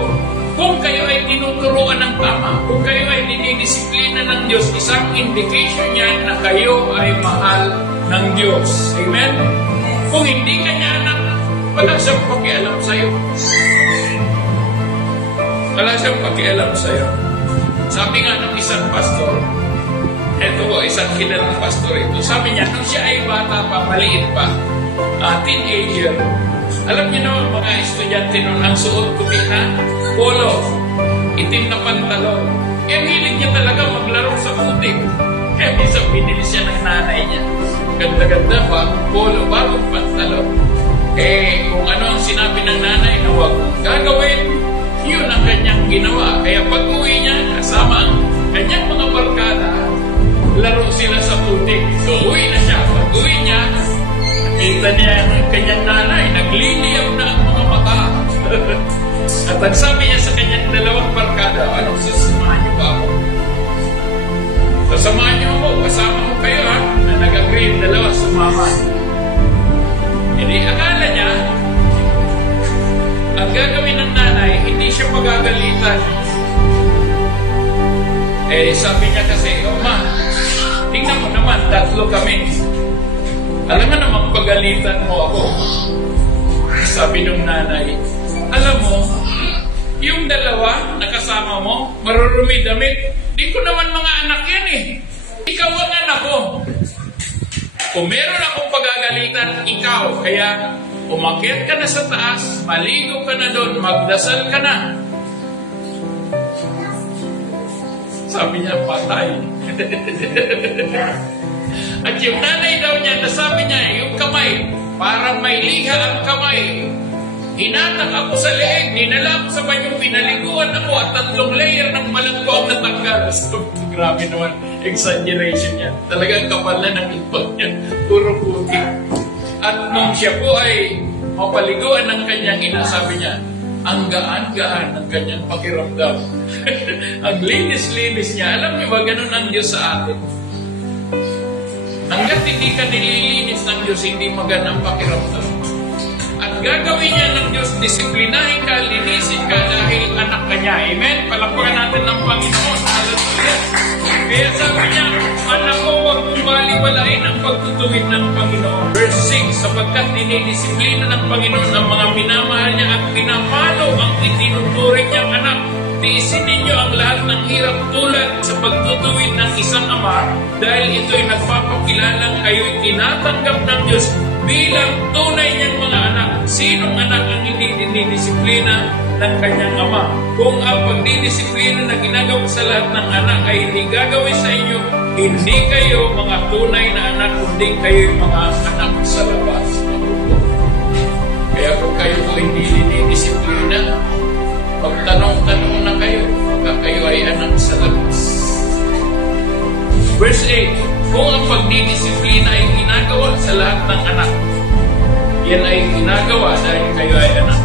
kung kayo ay tinuturuan ng tama, kung kayo ay dinidisiplina ng Diyos, isang indication yan na kayo ay mahal ng Diyos. Amen? Kung hindi ka niya anak, wala siyang pakialam sa'yo. Wala siyang pakialam sa'yo. Sabi nga ng isang pastor, ito po, isang kilalang pastor ito, sabi niya, nung siya ay bata pa, maliit pa, teenager, alam niyo naman mga estudyante nun, ang suot puti na polo, itim na pantalon. Ang hilig niya talaga maglaro sa putik. Kaya minsan binili siya ng nanay niya. Ganda-ganda, bagong polo, bagong pantalon. Kung ano ang sinabi ng nanay na huwag gagawin, yun ang kanyang ginawa. Kaya pag-uwi niya, kasama ang kanyang mga barkada, laro sila sa putik. So, uwi na siya. Pag-uwi niya, kita niya ang kanyang nanay, nagliliyab na ang mga mata. At ang sabi niya sa kanyang dalawang barkada, ano, sasamahan niyo ba ako? Sasamahan niyo ako, kasama ko kayo ha, na nag-agree yung dalawa sumama. Hindi, akala niya, ang gagawin ng nanay, hindi siya pagagalitan. Sabi niya kasi, Ma, tingnan mo naman, tatlo kami. Alam mo namang pagalitan mo ako. Sabi ng nanay, alam mo, yung dalawa na kasama mo, marurumi damit, di ko naman mga anak yan eh. Ikaw ang anak ko. Kung meron akong pagagalitan, ikaw. Kaya umakyat ka na sa taas, maligo ka na doon, magdasal ka na. Sabi niya, patay. At yung nanay daw niya, nasabi niya, yung kamay, parang may liha ang kamay. Hinatak ako sa leeg, dinala ako sa banyong, pinaliguan ako at 3 layer ng malangko ang natanggal. So, grabe naman, exaggeration yan. Talagang kapal na ng ipot niya, puro puti. At nung siya po ay mapaliguan ng kanyang ina, sabi niya, ang gaan-gaan ng kanyang pakiramdam. Ang linis-linis niya. Alam niyo ba, ganun ang Diyos sa atin. Hanggat hindi ka nililinis ng Diyos, hindi magandang pakiramdam. At gagawin niya ng Diyos, disiplinahin ka, linisin ka dahil anak ka niya. Amen? Palakpakan natin ng Panginoon. Hallelujah. Kaya sabi niya, anak ko, huwag mong baliwalain ang pagtutuwid ng Panginoon. Verse 6, sapagkat dinidisiplina ng Panginoon ang mga minamahal niya at pinapalo ang itinuturing niyang anak. Tiisin ninyo ang lahat ng hirap tulad sa pagtutuwid ng isang ama dahil ito'y nagpapakilalang kayo'y tinatanggap ng Diyos bilang tunay niyang mga anak. Sinong anak ang hindi dinidisiplina ng kanyang ama? Kung ang pagdidisiplina na ginagawa sa lahat ng anak ay hindi gagawin sa inyo, hindi kayo mga tunay na anak, kundi kayo mga anak sa labas. Kaya kung kayo po hindi dinidisiplina, magtanong-tanong na kayo, pagka kayo ay anak sa labas. Verse 8, kung ang pagdidisiplina ay ginagawa sa lahat ng anak, yan ay ginagawa dahil kayo ay anak.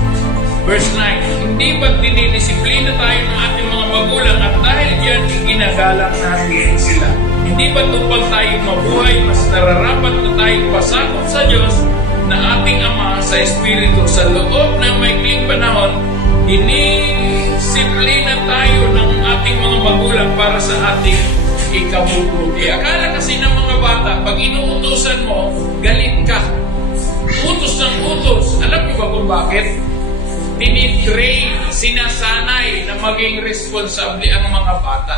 Verse 9, hindi ba't dinidisiplina tayo ng ating mga magulang at dahil yan, ginagalang natin sila. Hindi ba't upang tayo mabuhay, mas nararapat na tayong pasakot sa Diyos na ating Ama sa Espiritu sa loob ng maikling panahon, dinisiplina tayo ng ating mga magulang para sa ating ikabubuti. Akala kasi ng mga bata, pag inuutosan mo, galit ka. Utos ng utos. Alam niyo ba kung bakit? Tinitrain, sinasanay na maging responsable ang mga bata.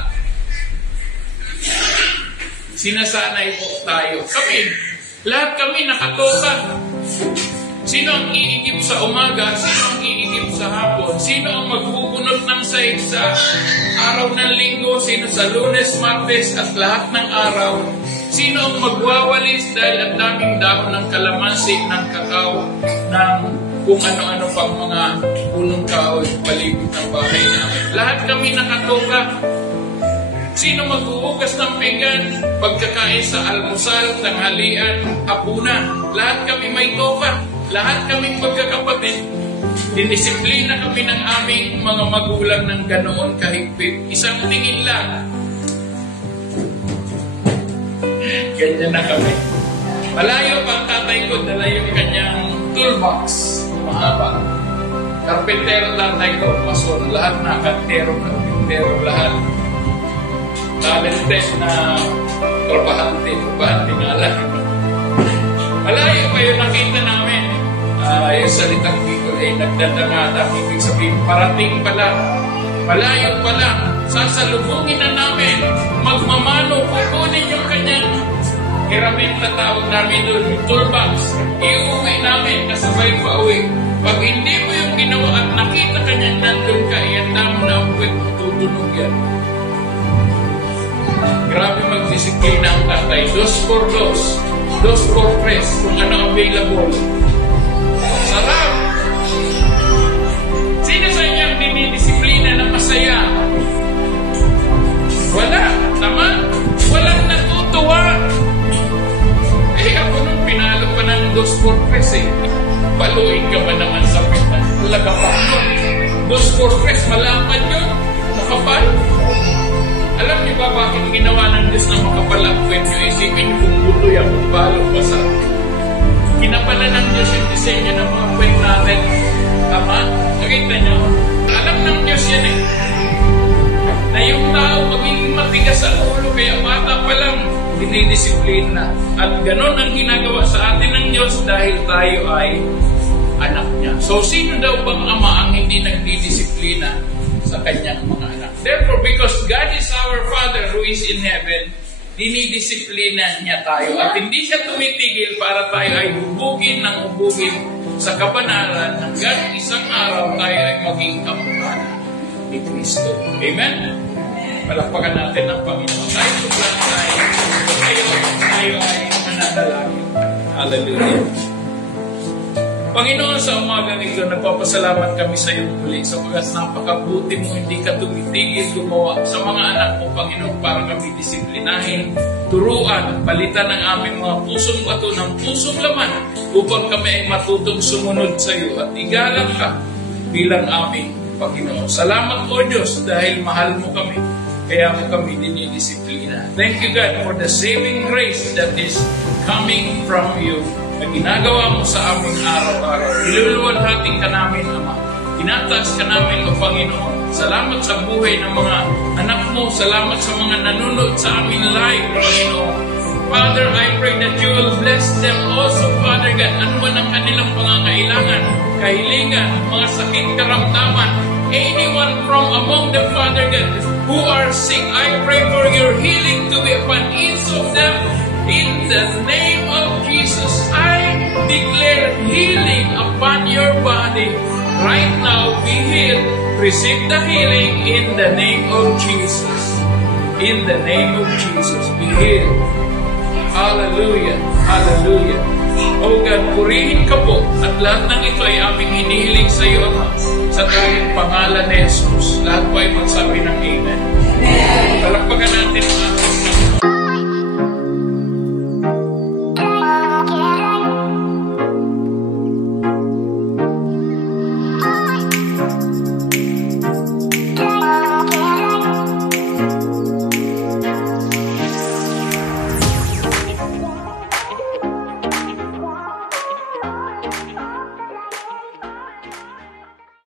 sinasanay po tayo. Lahat kami nakatoka. Sino ang iigib sa umaga? Sino ang iigib sa hapon? Sino ang magbubunot ng sahig sa araw ng linggo? Sino sa Lunes, Martes at lahat ng araw? Sino ang magwawalis dahil ang daming dahon ng kalamansi, ng kakao, ng kung ano-ano pang mga punong kahoy palibot ng bahay namin? Lahat kami nakatoka. Sino maghuhugas ng pinggan pagkakain sa almusal, tanghalian, hapunan? Lahat kami may toka. Lahat kaming magkakapatid. Dinisiplina kami ng aming mga magulang ng ganoon kahigpit. Isang tingin lang. Ganyan na kami. Malayo pa ang tatay ko, dala yung kanyang toolbox. Mahaba. Karpentero tatay ko, mason. Lahat na karpentero, lahat. Talented na trabahante nga lang. Malayo pa yung nakita namin. Yung salitang dito ay nagdadangata. Ibig sabihin, parating pa lang. Malayo pa lang. Sasalubungin na namin. Magmamano, kukunin yung kanyang hiramenta, tawag namin doon, yung toolbox. Iuwi namin, kasabay pa uwi. Pag hindi mo yung ginawa at nakita kanyang nandun ka, iyan mo na ang puwet mo, tutunog yan. Grabe magdisiplina ang tatay. 2 por 2. 2 por 3. Kung ano available. Sarap! Sino sa inyo ang dinidisiplina na masaya? Wala. Tama? Walang natutuwa. Ako nung pinalo pa ng 2 por 3 Paluin ka ba naman sa pitan? Talaga pa. 2 por 3, malaman yun. Makapal. Alam niyo ba bakit ginawa ng Diyos na makapal ang puwet niyo? Isipin niyo kung buloy ang magbalog pa sa kinapala ng Diyos yung disenyo ng mga puwet natin. Tama? Nakita niyo? Alam ng Diyos yan eh. Na yung tao magiging matigas ang ulo, kaya bata pa lang dinidisiplina. At ganon ang ginagawa sa atin ng Diyos dahil tayo ay anak niya. So, sino daw bang ama ang hindi nagdidisiplina sa kanyang mga anak? Therefore, because God is our Father who is in heaven, dinidisiplina niya tayo. At hindi siya tumitigil para tayo ay hubugin ng hubugin sa kabanalan hanggang isang araw tayo ay maging kamukha ni Kristo. Amen? Palakpakan natin ang Panginoon. Tayo ay mananalangin. Hallelujah. Panginoon, sa umagang ito, nagpapasalamat kami sa iyo muli sapagkat napakabuti mo, hindi ka tumitigil gumawa sa mga anak mo, Panginoon, para kami disiplinahin, turuan, palitan ng aming mga pusong bato ng pusong laman upang kami ay matutong sumunod sa iyo at igalang ka bilang aming Panginoon. Salamat, O Diyos, dahil mahal mo kami, kaya mo kami dinidisiplina. Thank you, God, for the saving grace that is coming from you na ginagawa mo sa aming araw-araw. Iluluwalhati ka namin, Ama. Tinataas ka namin, O Panginoon. Salamat sa buhay ng mga anak mo. Salamat sa mga nanonood sa aming live, Panginoon. Father, I pray that you will bless them also, Father God. Ano man ang kanilang pangangailangan, kahilingan, mga sakit, karamdaman, anyone from among them, Father God, who are sick, I pray for your healing to be upon each of them. In the name of Jesus, I declare healing upon your body. Right now, be healed. Receive the healing in the name of Jesus. In the name of Jesus, be healed. Hallelujah. Hallelujah. O God, purihin ka po at lahat ng ito ay aming hinihiling sa iyo, Ama, sa tayong pangalan ni Jesus.